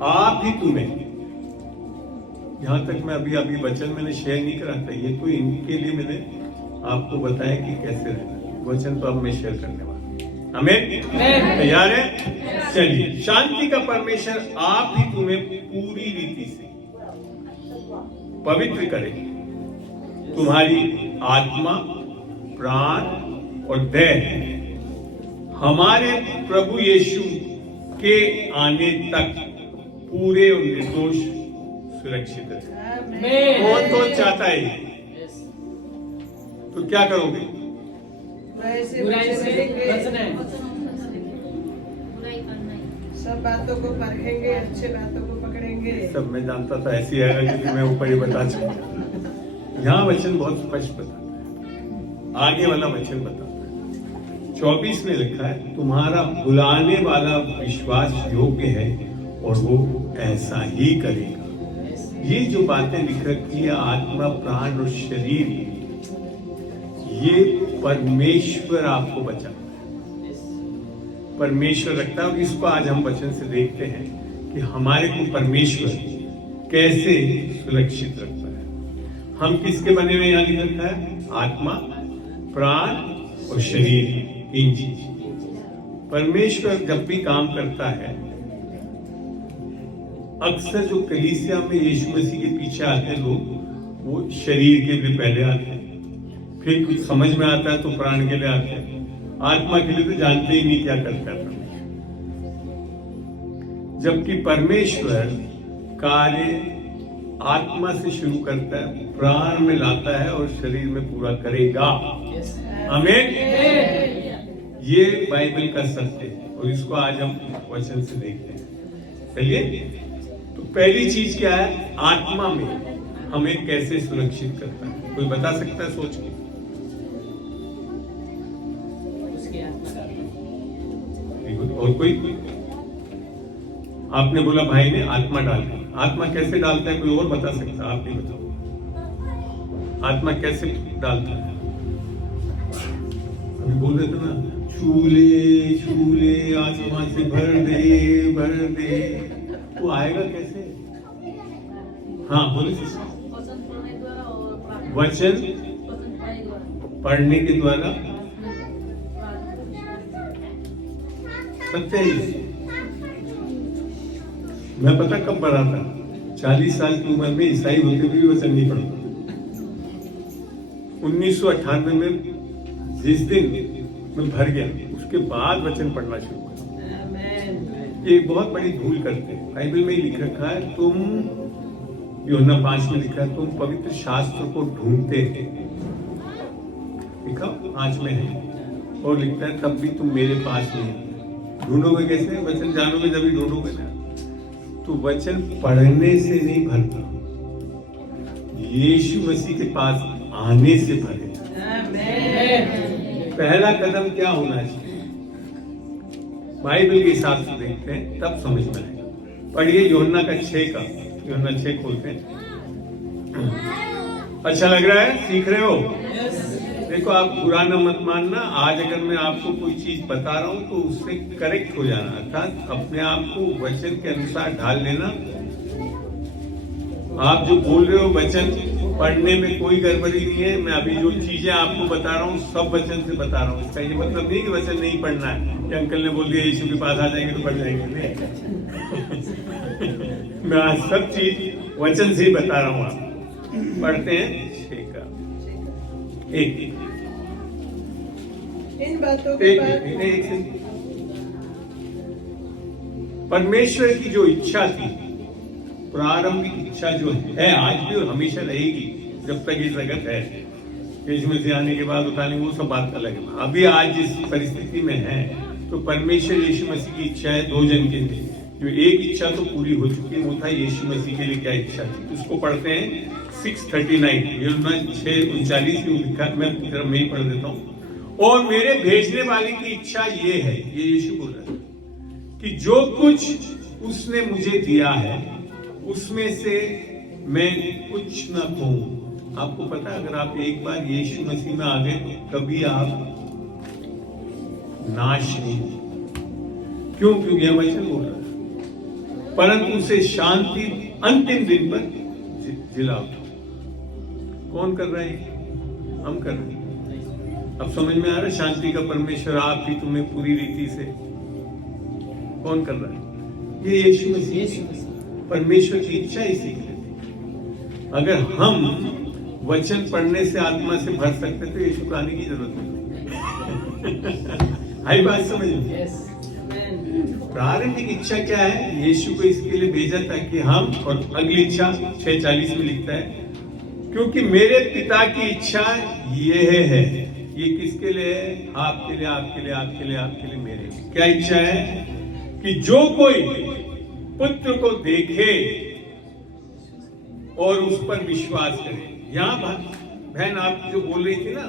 आप ही तुम्हें। यहां तक मैं अभी वचन मैंने शेयर नहीं करा था, ये तो इनके लिए मैंने आपको बताया कि कैसे रहना। वचन तो अब मैं शेयर करने वाला हूं। आमीन। तैयार है? चलिए, शांति का परमेश्वर आप ही तुम्हें पूरी रीति से पवित्र करे, तुम्हारी आत्मा, प्राण और देह हमारे प्रभु यीशु के आने तक पूरे और निर्दोष सुरक्षित रहे। कौन कौन चाहता है ये? तो क्या करोगे? बुराई से बचना है, सब बातों को परखेंगे, अच्छे बातों को पकड़ेंगे। सब मैं जानता था ऐसी आएगा, क्योंकि मैं ऊपर ही बता चुका। यहाँ वचन बहुत स्पष्ट बताता है, आगे वाला वचन बताता है। 24 में लिखा है, तुम्हारा बुलाने वाला विश्वास योग्य है और वो ऐसा ही करेगा। ये जो बातें लिख रखी है, आत्मा, प्राण और शरीर, ये परमेश्वर आपको बचाता है, परमेश्वर रखता है। और इसको आज हम वचन से देखते हैं कि हमारे को परमेश्वर कैसे सुरक्षित रखता है। हम किसके बने हुए यहाँ लिख रखा है? आत्मा, प्राण और शरीर, इन चीज। परमेश्वर जब भी काम करता है, अक्सर जो कलीसिया में यीशु मसीह के पीछे आते हैं लोग, वो शरीर के लिए पहले आते हैं, फिर कुछ समझ में आता है तो प्राण के लिए आते हैं, आत्मा के लिए तो जानते ही नहीं क्या करता है। जबकि परमेश्वर कार्य आत्मा से शुरू करता है, प्राण में लाता है और शरीर में पूरा करेगा। आमीन। ये बाइबल का सत्य है और इसको आज हम वचन से देखते हैं। चलिए, तो पहली चीज क्या है? आत्मा में हमें कैसे सुरक्षित करता है? कोई बता सकता है सोच के? और कोई? आपने बोला भाई ने आत्मा डाली। आत्मा कैसे डालता है? कोई और बता सकता है? आप नहीं बताओ, आत्मा कैसे डालता है? अभी बोल रहे थे ना, छूले छूले आत्मा से भर दे, तो आएगा कैसे? हाँ बोले। वचन पढ़ने के द्वारा सत्य ही। मैं पता कब पढ़ा था? 40 साल की उम्र में ईसाई होते हुए वचन नहीं पढ़ता। 1998 में जिस दिन मैं भर गया, उसके बाद वचन पढ़ना शुरू किया। ये बहुत बड़ी भूल करते हैं। बाइबल में लिख रखा है, तुम, यूहन्ना 5 में लिखा है, तुम पवित्र शास्त्र को ढूंढते हैं। लिखा 5 में है, और लिखता है तब भी तुम मेरे पास नहीं। ढूंढोगे कैसे? वचन जानोगे जब भी ढूंढोगे ना। तो वचन पढ़ने से नहीं भरता, यीशु मसीह के पास आने से भरे। पहला कदम क्या होना चाहिए? बाइबल के हिसाब से देखते हैं, तब समझ में आएगा। पढ़िए यूहन्ना का 6 का, यूहन्ना 6 खोलते हैं। अच्छा लग रहा है? सीख रहे हो? देखो, आप बुरा न मत मानना। आज अगर मैं आपको कोई चीज बता रहा हूं तो उससे करेक्ट हो जाना, अर्थात अपने आप को वचन के अनुसार ढाल लेना। आप जो बोल रहे हो वचन पढ़ने में कोई गड़बड़ी नहीं है। मैं अभी जो चीजें आपको बता रहा हूँ सब वचन से बता रहा हूँ। इसका ये मतलब नहीं कि वचन नहीं पढ़ना है, कि अंकल ने बोल दिया यीशु के पास आ जाएंगे तो पढ़ जाएंगे। मैं आज सब चीज वचन से ही बता रहा हूँ। आप पढ़ते हैं 6 का 1। इन बातों के बाद परमेश्वर की जो इच्छा थी, प्रारंभिक इच्छा जो है, आज भी और हमेशा रहेगी जब तक ये जगत है। यीशु मसीह आने के बाद उठाने, वो सब बात अलग है। अभी आज जिस परिस्थिति में है, तो परमेश्वर यीशु मसीह की इच्छा है 2 जन के लिए। जो एक इच्छा तो पूरी हो चुकी है, वो था यीशु मसीह के लिए क्या इच्छा थी। उसको पढ़ते हैं 6:39 यूहन्ना 6:39 में लिखा है, मैं जरा मैं ही पढ़ देता हूँ। और मेरे भेजने वाले की इच्छा ये है, ये यीशु बोल रहा है, कि जो कुछ उसने मुझे दिया है उसमें से मैं कुछ ना कहूं। आपको पता है, अगर आप एक बार यीशु मसीह में आ गए तो कभी आप नाश नहीं। क्यों? क्योंकि यह वचन बोल रहा है, परंतु उसे शांति अंतिम दिन पर जिलाओ। कौन कर रहा है? हम कर रहे हैं। अब समझ में आ रहा है, शांति का परमेश्वर आप ही तुम्हें पूरी रीति से कौन कर रहा है? ये यीशु मसीह। परमेश्वर की इच्छा इसी के लिए थी। अगर हम वचन पढ़ने से आत्मा से भर सकते तो यीशु को आने की जरूरत नहीं। आई बात समझ में? प्रारंभिक इच्छा क्या है? यीशु को इसके लिए भेजा ताकि हम, और अगली इच्छा 6:40 में लिखता है, क्योंकि मेरे पिता की इच्छा ये है। ये किसके लिए है? आपके लिए, आपके लिए, आपके लिए, आपके लिए, मेरे लिए। क्या इच्छा है? कि जो कोई पुत्र को देखे और उस पर विश्वास करे। यहां बहन आप जो बोल रही थी ना,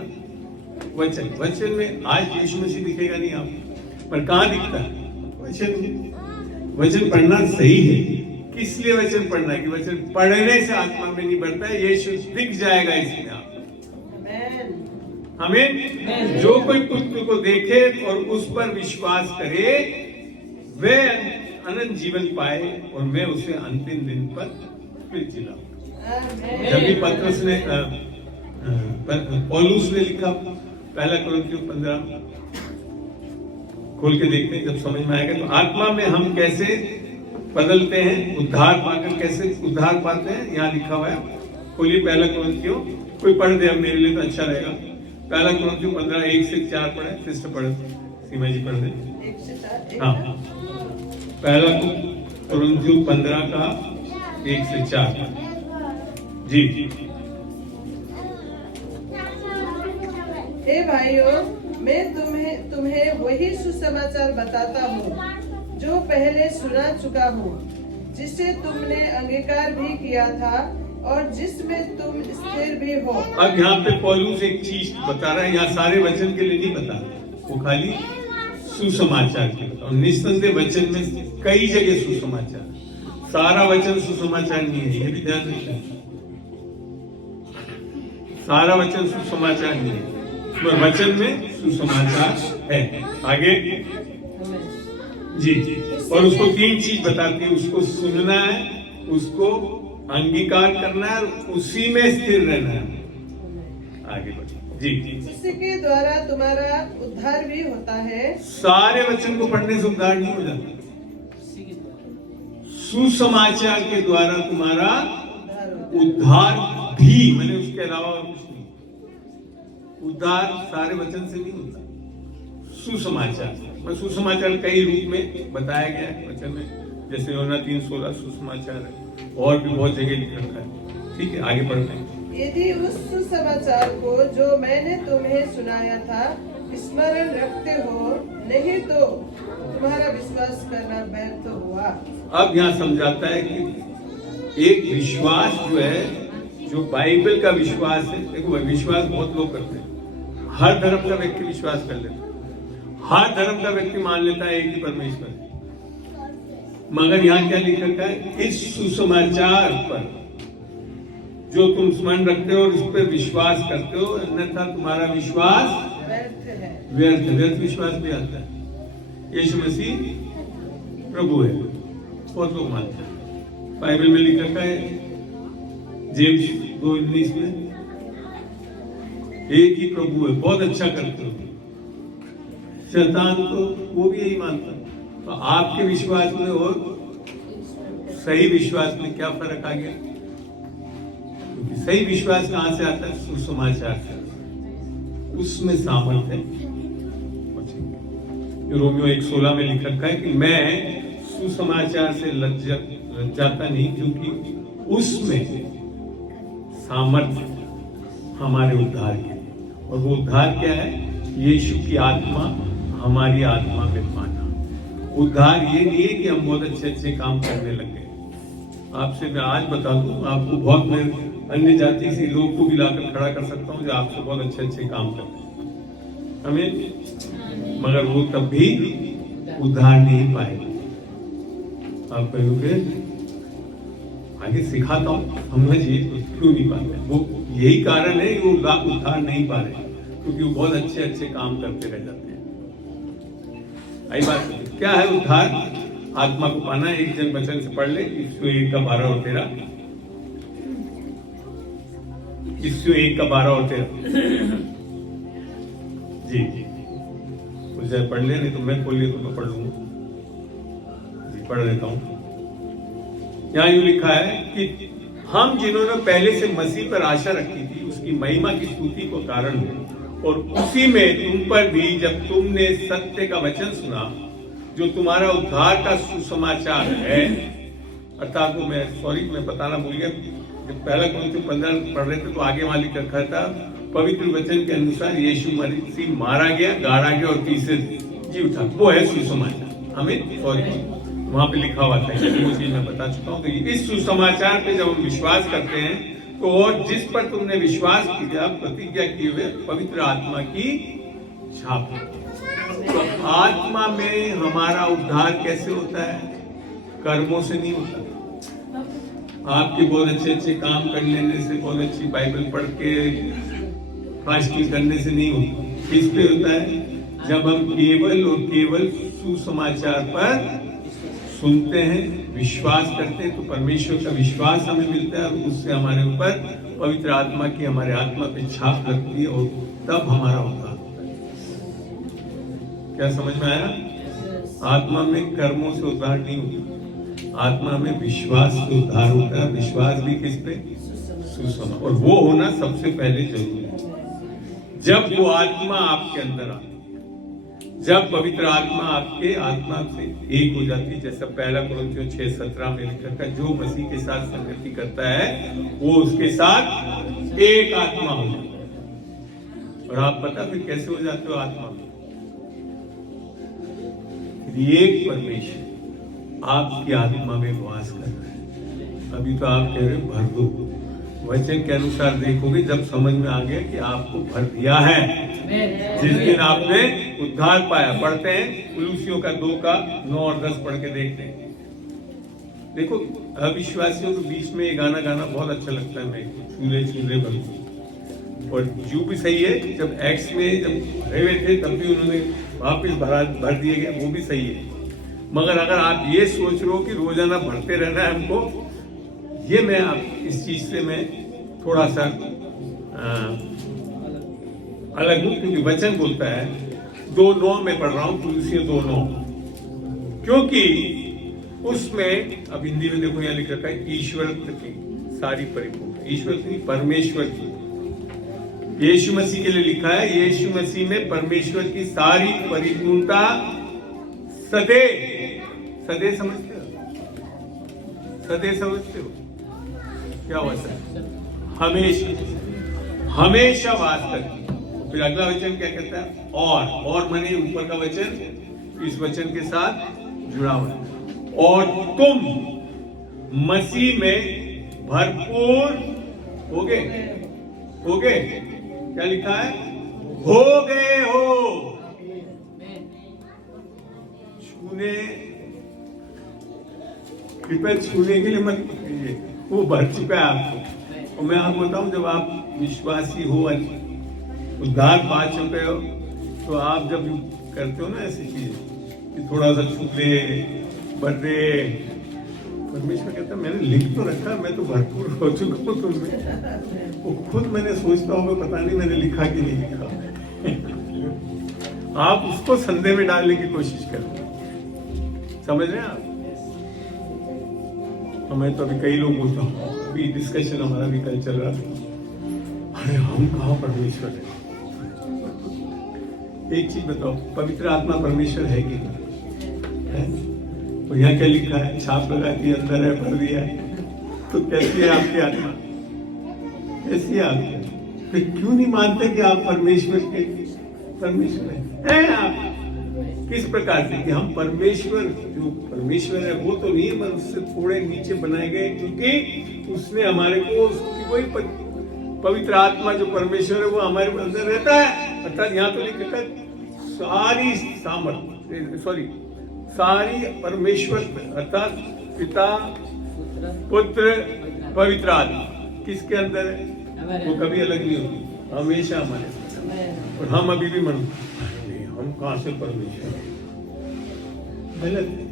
वचन में आज यीशु मसीह दिखेगा नहीं आपको, पर कहां दिखता है? वचन पढ़ना सही है। किस लिए वचन पढ़ना है? कि वचन पढ़ने से आत्मा में नहीं बढ़ता है, यीशु दिख जाएगा इसमें आप। हमें जो कोई पुत्र को देखे और उस पर विश्वास करे वह अनंत जीवन पाए, और मैं उसे अंतिम दिन पर फिर जिलाऊं। जब भी पत्रस ने पौलुस ने लिखा, पहला कुरिन्थियों 15 खोल के देखते हैं, जब समझ में आएगा। तो आत्मा में हम कैसे बदलते हैं, उद्धार पाकर कैसे उद्धार पाते हैं, यहाँ लिखा हुआ है। खोलिए पहला कुरिन्थियों, कोई पढ़ दे, अब मेरे लिए तो अच्छा रहेगा। पहला कुरिन्थियों 15 1 से 4 पढ़े, सिस्टर पढ़े, सीमा जी पढ़ दे। 1 से 4। हाँ, पहला कुरिन्थियों 15 का 1 से 4 जी। हे भाइयों, मैं तुम्हें वही सुसमाचार बताता हूँ जो पहले सुना चुका हूँ, जिसे तुमने अंगीकार भी किया था और जिसमें तुम स्थिर भी हो। अब यहाँ पे पौलुस एक चीज बता रहा है, यहाँ सारे वचन के लिए नहीं बता, वो खाली सुसमाचार के बता। और निस्संदेह वचन में कई जगह सुसमाचार, सारा वचन सुसमाचार नहीं है, ये भी ध्यान रखना। सारा वचन सुसमाचार नहीं है, वचन में सुसमाचार है। आगे जी। और उसको 3 चीज बताती है, उसको सुनना है, उसको अंगीकार करना है, और उसी में स्थिर रहना है। आगे बढ़िए जी। उसी के द्वारा तुम्हारा उद्धार भी होता है। सारे वचन को पढ़ने से उद्धार नहीं हो जाता, सुसमाचार के द्वारा तुम्हारा उद्धार भी, मैंने उसके अलावा और कुछ नहीं। उद्धार सारे वचन से नहीं होता, सुसमाचार। सुसमाचार कई रूप में बताया गया है वचन में, जैसे यूहन्ना 3:16 सुसमाचार है, और भी बहुत जगह लिख रखा है। ठीक है, आगे पढ़ते हैं। यदि उस सुसमाचार को जो मैंने तुम्हें सुनाया था स्मरण रखते हो, नहीं तो तुम्हारा विश्वास करना व्यर्थ हुआ। अब यहाँ समझाता है कि एक विश्वास जो है, जो बाइबल का विश्वास है, देखो विश्वास बहुत लोग करते हैं, हर धर्म का व्यक्ति विश्वास कर लेता है, हर धर्म का व्यक्ति मान लेता है एक ही परमेश्वर है। मगर यहाँ क्या लिख रखा है? इस सुसमाचार पर जो तुम स्मरण रखते हो और उस पर विश्वास करते हो, अन्यथा तुम्हारा विश्वास व्यर्थ। व्यर्थ विश्वास भी आता है। यीशु मसीह प्रभु है, बहुत लोग मानते हैं। बाइबल में लिख रखा है जेम्स 2:19 में, एक ही प्रभु है, बहुत अच्छा करते हो। शैतान तो वो भी यही मानता है। तो आपके विश्वास में और सही विश्वास में क्या फर्क आ गया? क्योंकि सही विश्वास कहां से आता है? सुसमाचार से, उसमें सामर्थ्य है। रोमियो 1:16 में लिख रखा है कि मैं सुसमाचार से लज्जाता नहीं, क्योंकि उसमें सामर्थ्य हमारे उद्धार के लिए। और वो उद्धार क्या है? यीशु की आत्मा हमारी आत्मा में पाना। उद्धार ये नहीं है कि हम बहुत अच्छे अच्छे काम करने लगे। आपसे मैं आज बता दूं, आपको बहुत मैं अन्य जाति से लोग को भी लाकर खड़ा कर सकता हूँ जो आपसे बहुत अच्छे अच्छे काम करते हैं। आमीन। मगर वो तब भी उद्धार नहीं पाएगा। आप कहोगे आगे सिखाता हूँ, समझिए क्यों नहीं पाते। वो यही कारण है कि वो उद्धार नहीं पा रहे, क्योंकि वो बहुत अच्छे अच्छे काम करते रह जाते हैं। आई बात क्या है? उद्धार आत्मा को पाना। एक जन वचन से पढ़ ले, इसको 1 का 12 और 13। इसको 1 का 12 और 13 जी मुझे पढ़ ले, नहीं तो मैं खोल लिया तो मैं पढ़ लूंगा जी। पढ़ लेता हूँ। यहाँ यूं लिखा है कि हम जिन्होंने पहले से मसीह पर आशा रखी थी उसकी महिमा की स्तुति को कारण हो, और उसी में तुम पर भी जब तुमने सत्य का वचन सुना जो तुम्हारा उद्धार का सुसमाचार है। अर्थात वो मैं बताना भूल गया, जब पहला कुरिन्थियों 15 पढ़ रहे थे तो आगे वहां लिख रखा था पवित्र वचन के अनुसार यीशु मसीह मारा गया, गाड़ा गया और तीसरे जी उठा। वो है सुसमाचार। हमें वहां पे लिखा हुआ था, वो चीज मैं बता चुका हूँ। तो इस सुसमाचार पे जब हम विश्वास करते हैं तो और जिस पर तुमने विश्वास किया, प्रतिज्ञा किए हुए पवित्र आत्मा की छाप। तो आत्मा में हमारा उद्धार कैसे होता है? कर्मों से नहीं होता। आपके बहुत अच्छे अच्छे काम कर लेने से, बहुत अच्छी बाइबल पढ़ के फास्टिंग करने से नहीं होता। किस पे होता है? जब हम केवल और केवल सुसमाचार पर सुनते हैं, विश्वास करते हैं, तो परमेश्वर का विश्वास हमें मिलता है और उससे हमारे ऊपर पवित्र आत्मा की हमारे आत्मा पे छाप लगती है और तब हमारा उद्धार। क्या समझ में आया? आत्मा में कर्मों से उद्धार नहीं होता, आत्मा में विश्वास से उद्धार होता है। विश्वास भी किस पे? सुसमा। और वो होना सबसे पहले जरूरी है। जब वो आत्मा आपके अंदर आती, जब पवित्र आत्मा आपके आत्मा से एक हो जाती, जैसा पहला कुरिन्थियों 6:17 में लिखा था, जो मसीह के साथ संगति करता है वो उसके साथ एक आत्मा हो जाता है। और आप पता फिर कैसे हो जाते हो आत्मा में? एक परमेश्वर आपकी आत्मा में वास कर रहा है। अभी तो आप कह रहे हो भर दो। वचन के अनुसार देखोगे जब समझ में आ गया कि आपको भर दिया है। जिस दिन आपने उद्धार पाया। पढ़ते हैं कुलुसियों का 2 का 9 और 10 पढ़ के देखते हैं। देखो अविश्वासियों के बीच में ये गाना गाना बहुत अच्छा लगता है। मैं चूल्हे चूल्हे भर, और जो भी सही है। जब एक्स में जब भरे हुए थे तब भी उन्होंने वापिस भर दिए गए, वो भी सही है। मगर अगर आप ये सोच रहे हो कि रोजाना भरते रहना है हमको, ये मैं आप इस चीज से मैं थोड़ा सा अलग हूं, क्योंकि वचन बोलता है 2:9 में पढ़ रहा हूं, कुलुसियों 2:9, क्योंकि उसमें अब हिंदी में देखो यहाँ लिख रखा है ईश्वर की सारी परिपूर्ण, ईश्वर की परमेश्वर की, यीशु मसीह के लिए लिखा है यीशु मसीह में परमेश्वर की सारी परिपूर्णता सदैव समझते हो? सदैव समझते हो क्या हुआ सर? हमेशा वास करती। फिर अगला वचन क्या कहता है? और माने ऊपर का वचन इस वचन के साथ जुड़ा हुआ है। और तुम मसीह में भरपूर हो गए। क्या लिखा है? हो गए हो। छूने, कृपया छूने के लिए मत कीजिए, वो भर चुका है आपको। और मैं आपको बताऊं, जब आप विश्वासी हो, उद्धार पा चुके हो, तो आप जब करते हो ना ऐसी चीज कि थोड़ा सा छू ले, भर दे, परमेश्वर कहता है मैंने लिख तो रखा, मैं तो भरपूर हो चुका हूँ तुममें। वो खुद मैंने सोचता हूँ पता नहीं मैंने लिखा कि नहीं लिखा। आप उसको संदेह में डालने की कोशिश करें। समझ रहे हैं आप? मैं तो अभी कई लोग बोलता हूँ, अभी डिस्कशन हमारा भी कल चल रहा था, अरे हम कहाँ परमेश्वर है? एक चीज बताओ, पवित्र आत्मा परमेश्वर है कि नहीं है? और यहाँ क्या लिखा है? छाप लगाती है, अंदर है, भर दिया है। तो कैसी है आपकी आत्मा? कैसी है आपकी? फिर क्यों नहीं मानते कि आप परमेश्वर हैं? आप किस प्रकार से कि हम परमेश्वर, जो परमेश्वर है वो तो नहीं है, पर उससे थोड़े नीचे बनाए गए, क्योंकि उसने हमारे को उसकी वही पवित्र आत्मा जो परमेश्वर है वो हमारे अंदर रहता है। अर्थात यहाँ तो लिखा है सारी सामर्थ, सारी परमेश्वर अर्थात पिता पुत्र पवित्र आत्मा किसके अंदर है? वो कभी अलग नहीं होती, हमेशा हमारे साथ। और हम अभी भी हम कहाँ से परमेश्वर, गलत है।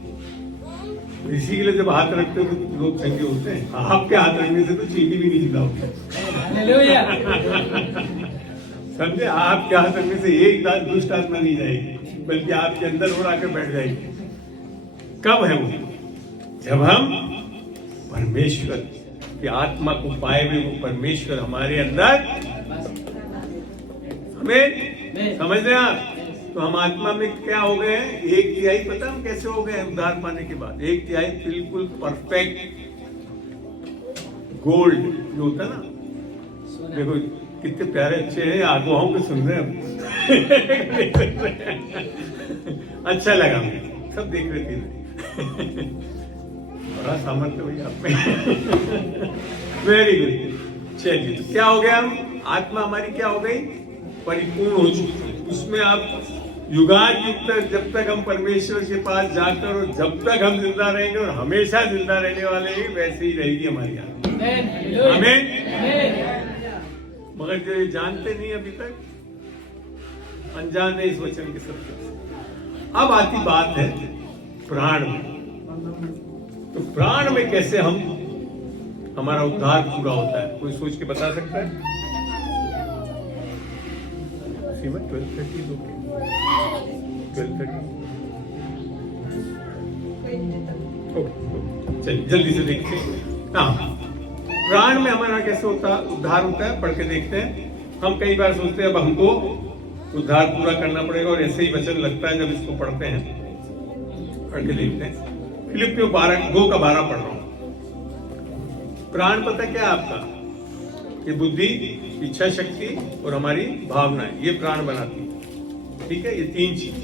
इसी के लिए जब हाथ रखते हो तो लोग चंगे होते हैं। आपके हाथ रखने से तो चीनी भी नहीं जिलाओगे। समझे? आपके हाथ रखने से एक दांत दुष्ट आत्मा नहीं जाएगी, बल्कि आपके अंदर और आकर बैठ जाएगी। कब है वो? जब हम परमेश्वर की आत्मा को पाए हुए, वो परमेश्वर हमारे अंदर, हमें समझ रहे हैं आप? तो हम आत्मा में क्या हो गए हैं? 1/3 पता हम कैसे हो गए हैं उद्धार पाने के बाद? 1/3 बिल्कुल परफेक्ट गोल्ड जो होता है ना। देखो कितने प्यारे अच्छे हैं, आगुओं पे सुन रहे हैं। अच्छा लगा मुझे, सब देख रहे थे। बड़ा सामर्थ्य भैया आप में। Very good. चलिए, तो क्या हो गया? हम आत्मा हमारी क्या हो गई? परिपूर्ण हो चुकी है। उसमें आप युगायुग तक, जब तक हम परमेश्वर के पास जाकर और जब तक हम जिंदा रहेंगे, और हमेशा जिंदा रहने वाले ही, वैसे ही रहेगी हमारी आत्मा। आमीन। मगर जो ये जानते नहीं अभी तक, अनजान है इस वचन के सत्य से। अब आती बात है प्राण में। तो प्राण में कैसे हमारा उद्धार पूरा होता है? कोई सोच के बता सकता है? 12:30 चलिए जल्दी से देखते हैं। हाँ, प्राण में हमारा कैसे उद्धार होता है, पढ़ के देखते हैं। हम कई बार सोचते हैं अब हमको उद्धार पूरा करना पड़ेगा, और ऐसे ही वचन लगता है जब इसको पढ़ते हैं। पढ़ के देखते हैं। फिलिपियों 2:12 पढ़ रहा हूं। प्राण पता क्या है आपका? ये बुद्धि, इच्छा शक्ति और हमारी भावनाएं, ये प्राण बनाती है। ठीक है, ये 3 चीज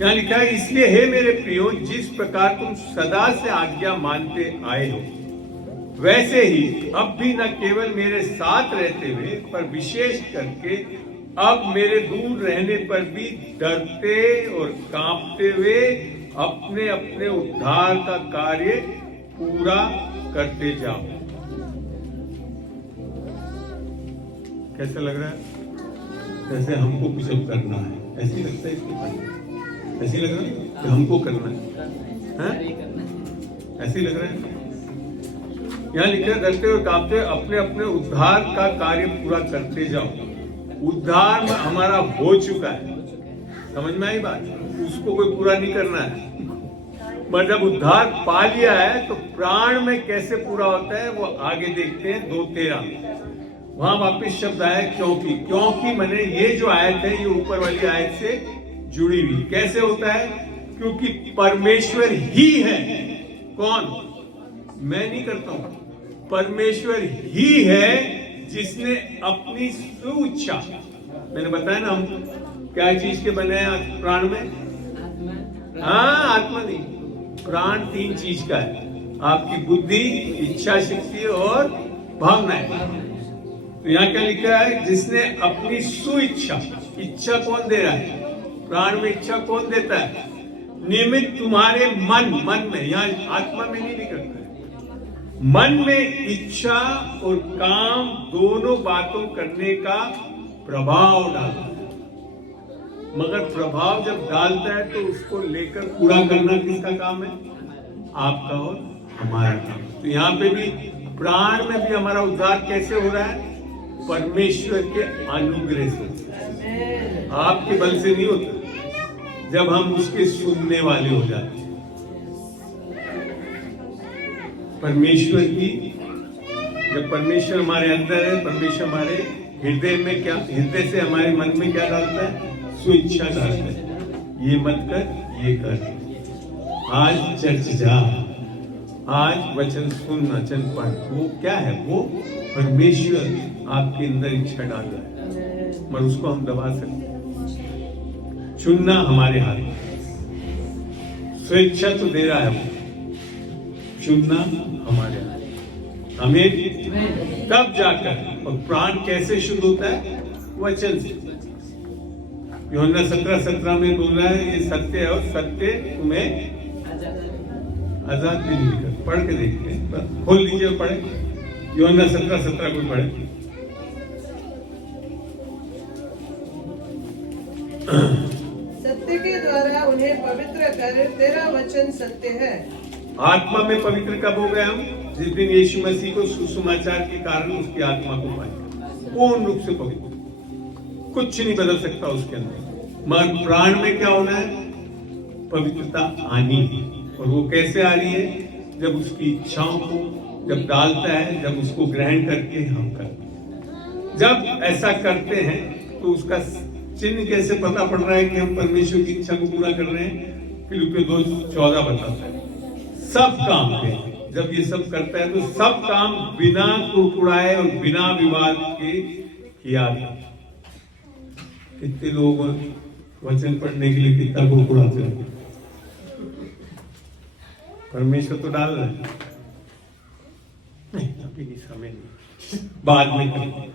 यहाँ लिखा है। इसलिए हे मेरे प्रियो, जिस प्रकार तुम सदा से आज्ञा मानते आए हो, वैसे ही अब भी न केवल मेरे साथ रहते हुए, पर विशेष करके अब मेरे दूर रहने पर भी डरते और कांपते हुए अपने अपने उद्धार का कार्य पूरा करते जाओ। कैसा लग रहा है? जैसे हमको कुछ अब करना है, ऐसे लगता है इसको? ऐसे लग रहा है कि हमको करना है? ऐसे लग रहा है? यहाँ लिखा डरते और कांपते अपने अपने उद्धार का कार्य पूरा करते जाओ। उद्धार में हमारा हो चुका है, समझ में आई बात? उसको कोई पूरा नहीं करना है। पर जब उद्धार पा लिया है तो प्राण में कैसे पूरा होता है वो आगे देखते हैं। 2:13 वहां वापिस शब्द आया क्योंकि मैंने ये जो आयत है ये ऊपर वाली आयत से जुड़ी हुई। कैसे होता है? क्योंकि परमेश्वर ही है। कौन? मैं नहीं करता हूं, परमेश्वर ही है जिसने अपनी सुइच्छा, मैंने बताया ना हम क्या चीज के बने हैं प्राण में? हाँ, आत्मा नहीं, प्राण 3 चीज का है। आपकी बुद्धि, इच्छा शक्ति और भावनाएं। तो यहाँ क्या लिखा है? जिसने अपनी सुइच्छा, इच्छा कौन दे रहा है? प्राण में इच्छा कौन देता है? निमित्त तुम्हारे मन में, यहाँ आत्मा में नहीं करता है। मन में इच्छा और काम दोनों बातों करने का प्रभाव डालता है। मगर प्रभाव जब डालता है तो उसको लेकर पूरा करना किसका काम है? आपका और हमारा काम। तो यहाँ पे भी प्राण में भी हमारा उद्धार कैसे हो रहा है? परमेश्वर के अनुग्रह से, आपके बल से नहीं होता। जब हम उसके सुनने वाले हो जाते हैं, परमेश्वर की, जब परमेश्वर हमारे अंदर है, परमेश्वर हमारे हृदय में क्या, हृदय से हमारे मन में क्या डालता है? सुइच्छा डालता है। ये मत कर, ये कर, आज चर्च जा, आज वचन सुन, वचन पढ़। वो क्या है? वो परमेश्वर आपके अंदर इच्छा डाल रहा है, मगर उसको हम दबा सकते। चुनना हमारे हाथ में, स्वेच्छा तो दे रहा है वो, चुनना हमारे हाथ। आमीन। तब जाकर। और प्राण कैसे शुद्ध होता है? वचन से। यूहन्ना 17:17 में बोल रहा है ये सत्य है और सत्य तुम्हें आजाद भी नहीं कर। पढ़ के देखते हैं, खोल लीजिए और पढ़े। यूहन्ना 17:17 को पढ़े। सत्य के द्वारा उन्हें पवित्र कर, तेरा वचन सत्य है। आत्मा में पवित्र कब हो गए हम? जिस दिन यीशु मसीह को सुसमाचार के कारण उसकी आत्मा को पाया, पूर्ण रूप से पवित्र, कुछ नहीं बदल सकता उसके अंदर। मगर प्राण में क्या होना है? पवित्रता आनी है। और वो कैसे आ रही है? जब उसकी इच्छाओं को जब डालता है, जब उसको ग्रहण करके हम करते हैं। जब ऐसा करते हैं तो उसका चिन्ह कैसे पता पड़ रहा है कि हम परमेश्वर की इच्छा को पूरा कर रहे हैं? फिलिप्पियों 2:14 बताता है सब काम पे जब ये सब करता है तो सब काम बिना कुड़कुड़ाए और बिना विवाद के किया गया। कितने लोग वचन पढ़ने के लिए कितना कुड़कुड़ाते हैं? परमेश्वर तो डाल रहे हैं, नहीं अभी नहीं, समय नहीं, बाद में करेंगे।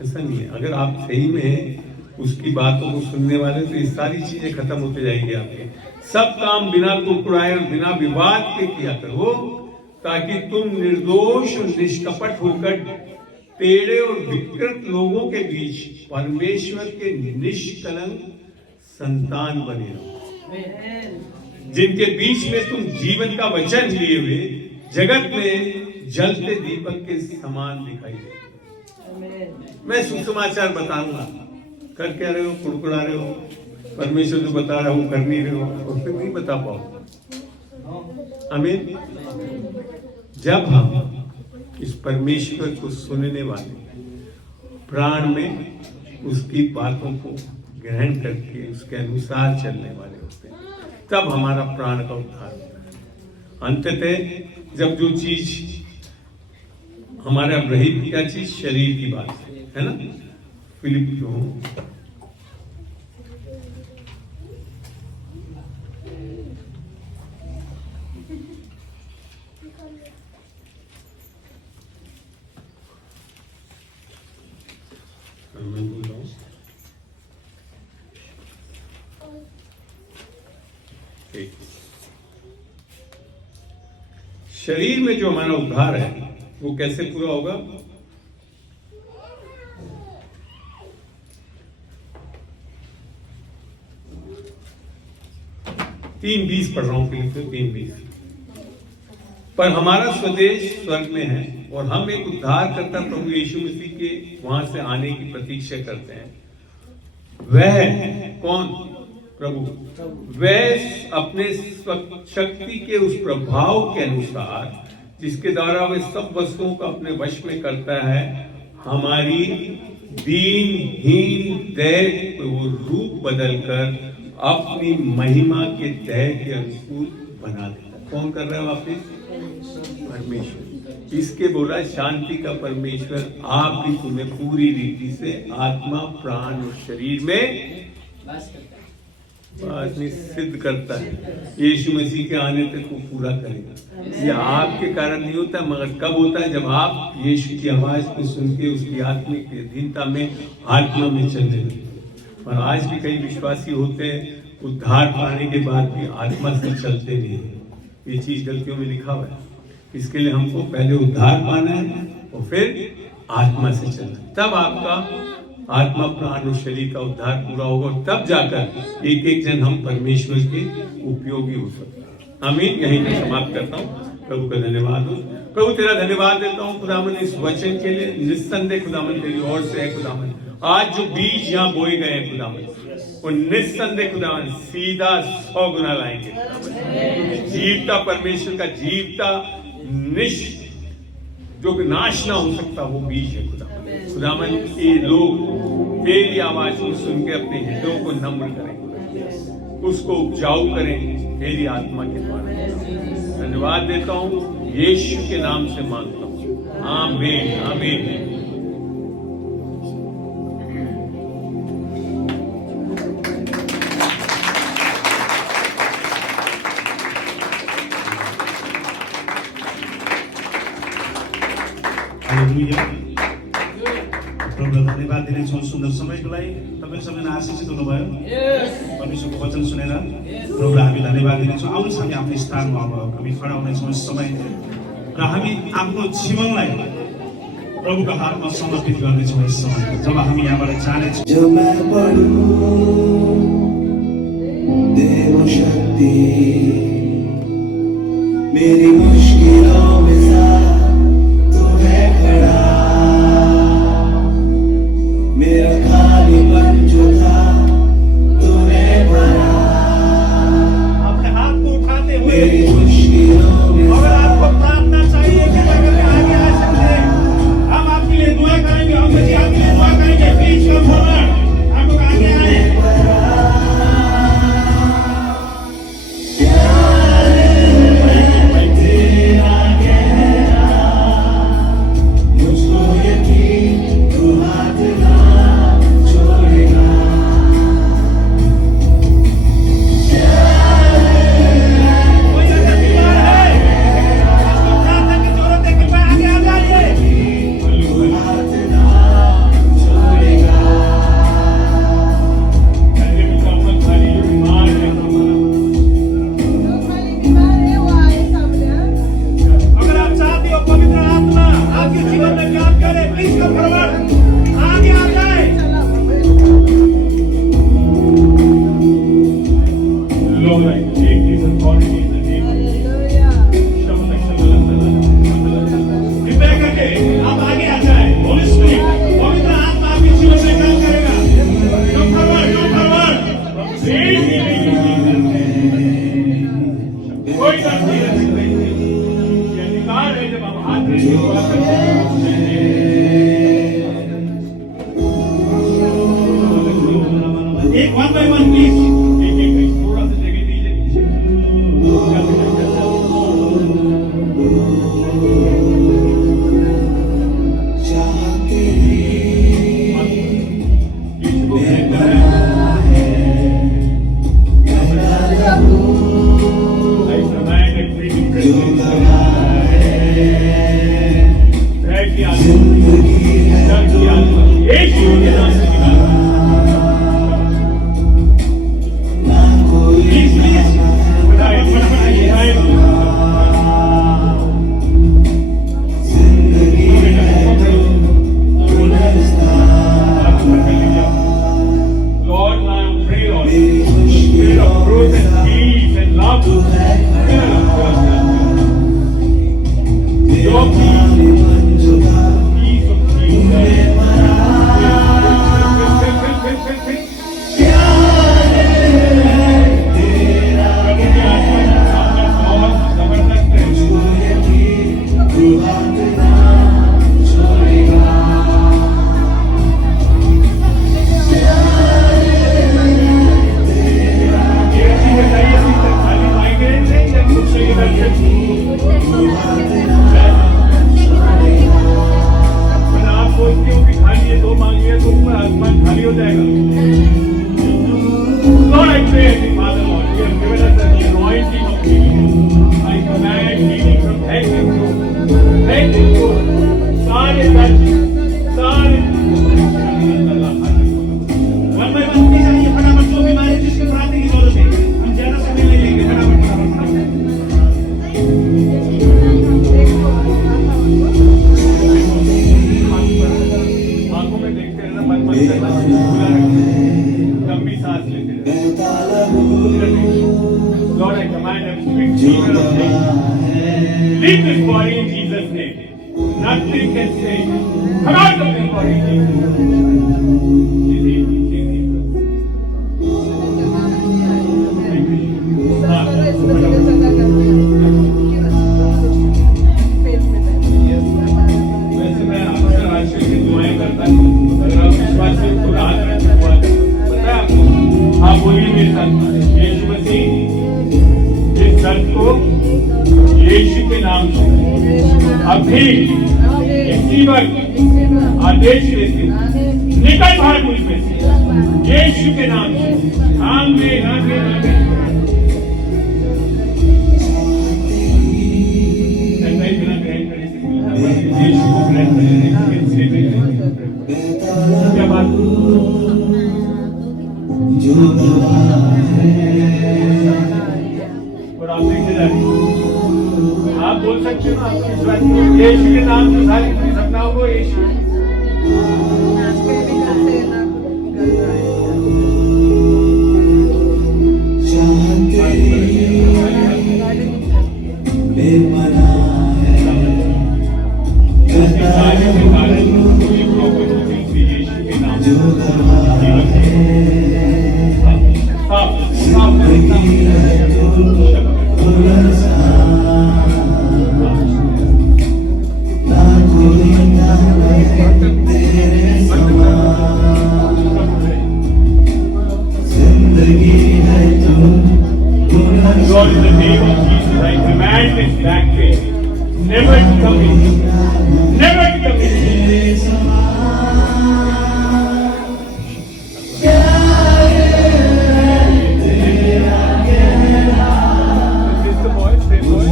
ऐसा नहीं है। अगर आप सही में उसकी बातों को सुनने वाले तो ये सारी चीजें खत्म होते जाएंगी आपके। सब काम बिना कुड़कुड़ाए और बिना विवाद के किया करो, ताकि तुम निर्दोष और निष्कपट होकर टेढ़े और विकृत लोगों के बीच परमेश्वर के निष्कलंक संतान बने रहो, जिनके बीच में तुम जीवन का वचन लिए हुए जगत में जलते दीपक के समान दिखाई दे। मैं सुसमाचार बताऊंगा, कर क्या रहे हो? कुड़कुड़ा रहे हो। परमेश्वर जो बता रहा हूं कर नहीं रहे हो, और फिर नहीं बता पाओ। आमीन। जब हम इस परमेश्वर को सुनने वाले प्राण में उसकी बातों को ग्रहण करके उसके अनुसार चलने वाले होते हैं, तब हमारा प्राण का उद्धार होता है। अंततः जब जो चीज हमारा रही, क्या चीज? शरीर की बात है ना। फिलिपियों मैं बोल रहा हूं, शरीर में जो हमारा उद्धार है वो कैसे पूरा होगा? तीन 20 पढ़ रहा हूं, फिलिपियों 3:20। पर हमारा स्वदेश स्वर्ग में है और हम एक उद्धारकर्ता प्रभु यीशु मसीह के वहां से आने की प्रतीक्षा करते हैं। वह कौन? प्रभु। वह अपने शक्ति के उस प्रभाव के अनुसार जिसके द्वारा वह सब वस्तुओं को अपने वश में करता है, हमारी दीनहीन देह को वो रूप बदलकर अपनी महिमा के देह के अनुकूल बना देता। कौन कर रहा है वापिस? परमेश्वर। इसके बोला शांति का परमेश्वर आप भी तुम्हें पूरी रीति से आत्मा, प्राण और शरीर में बात सिद्ध करता है। यीशु मसीह के आने तक वो पूरा करेगा। ये आपके कारण नहीं होता, मगर कब होता है? जब आप यीशु की आवाज को सुन के उसकी आत्मिक अधीनता में, आत्मा में चलने लगते। और आज भी कई विश्वासी होते हैं उद्धार पाने के बाद भी आत्मा से चलते नहीं है। ये चीज गलतियों में लिखा हुआ है। इसके लिए हमको पहले उद्धार पाना है और फिर आत्मा से चलना, तब आपका आत्मा, प्राण और शरीर का उद्धार पूरा होगा, और तब जाकर एक एक जन हम परमेश्वर के उपयोगी हो सकते हैं। आमीन। यहीं मैं समाप्त करता हूँ। प्रभु का धन्यवाद हो। प्रभु तेरा धन्यवाद देता हूँ खुदावन इस वचन के लिए। निस्संदेह खुदावन तेरी ओर से है खुदावन, आज जो बीज यहाँ बोए गए हैं खुदावन, वो निस्संदेह खुदावन सीधा 100 गुना लाएंगे। क्योंकि जीवता परमेश्वर का जीवता जो नाश ना हो सकता वो बीज है खुदावन। ये लोग तेरी आवाज को सुन के अपने हृदयों को नम्र करें, उसको उपजाऊ करें तेरी आत्मा के द्वारा। धन्यवाद देता हूँ, यीशु के नाम से मांगता हूँ। आमीन आमीन। धेरै सुन्दर समयको लागि तपाईँ सबैजना आशिषित हुनुभयो। परमेश्वरको वचन सुनेर प्रभुलाई हामी धन्यवाद दिनेछौँ। आउनुहोस् हामी आफ्नो स्थानमा अब हामी खडा हुनेछौँ यस समय र हामी आफ्नो जीवनलाई प्रभुको हातमा समर्पित गर्नेछौँ यस समय जब हामी यहाँबाट जानेछौँ। जब मैं पढ़ूं देव शक्ति मेरी मुश्किलों में साथ तू है खड़ा, मेरा खालीपन जो था तूने भरा। अपने हाथ को उठाते हुए मेरी मुश्किलों में अगर आपको प्रार्थना चाहिए कि अगर आगे आ सकते हैं हम आपके लिए दुआ करेंगे। हम जी आपके लिए दुआ करेंगे। प्लीज कम फॉरवर्ड, आप लोग आगे आए। एक वन बाय वन प्लीज, एक थोड़ा सा जगह दीजिए पीछे। Lord, I command every spirit of death, leave this body in Jesus' name. Nothing can say, come out of this body in Jesus' name. She's healed, she's healed. Thank वैसे मैं अक्सर आश्रय की दुआएं करता हूँ। अगर आप विश्वासियों को राहत में दुआ करें, पता है आपको? आप बोलिए मेरे साथ, यीशु मसीह इस दर्द को यीशु के नाम से अभी इसी वक्त आदेश देते निकल भाग मुझ में से यीशु के नाम से। आमीन आमीन आमीन। यीशु को ग्रहण करने के लिए क्या बात जो दवा और आप देखते जाइए, आप बोल सकते हो ना, आपको विश्वास नहीं, यीशु के नाम से सारी सपनाओं को यीशु बेपना है जो दवा जिंदगी है तो ना कोई नाम है तेरे समान, जिंदगी है तो Lord, in the name of Jesus, I command this back pain never to come in, never to come in. तेरे समान Just the voice, same voice.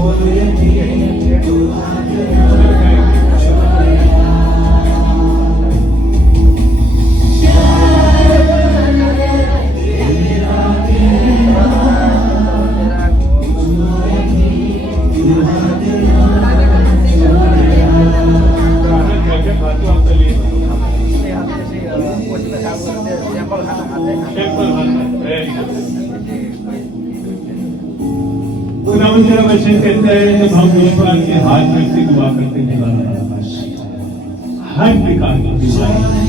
खुदावंद तेरा वचन कहता है जब हम विश्वास के हाथ रखते दुआ करते हैं हर प्रकार की बीमारी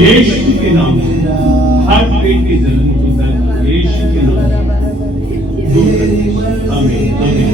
यीशु के नाम से, हर पेट के जलन को दर्द यीशु के नाम से दूर कर। आमीन आमीन।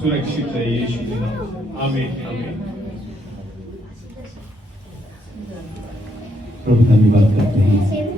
सुरक्षित है यीशु के नाम। आमीन आमीन। प्रभु धन्यवाद करते हैं।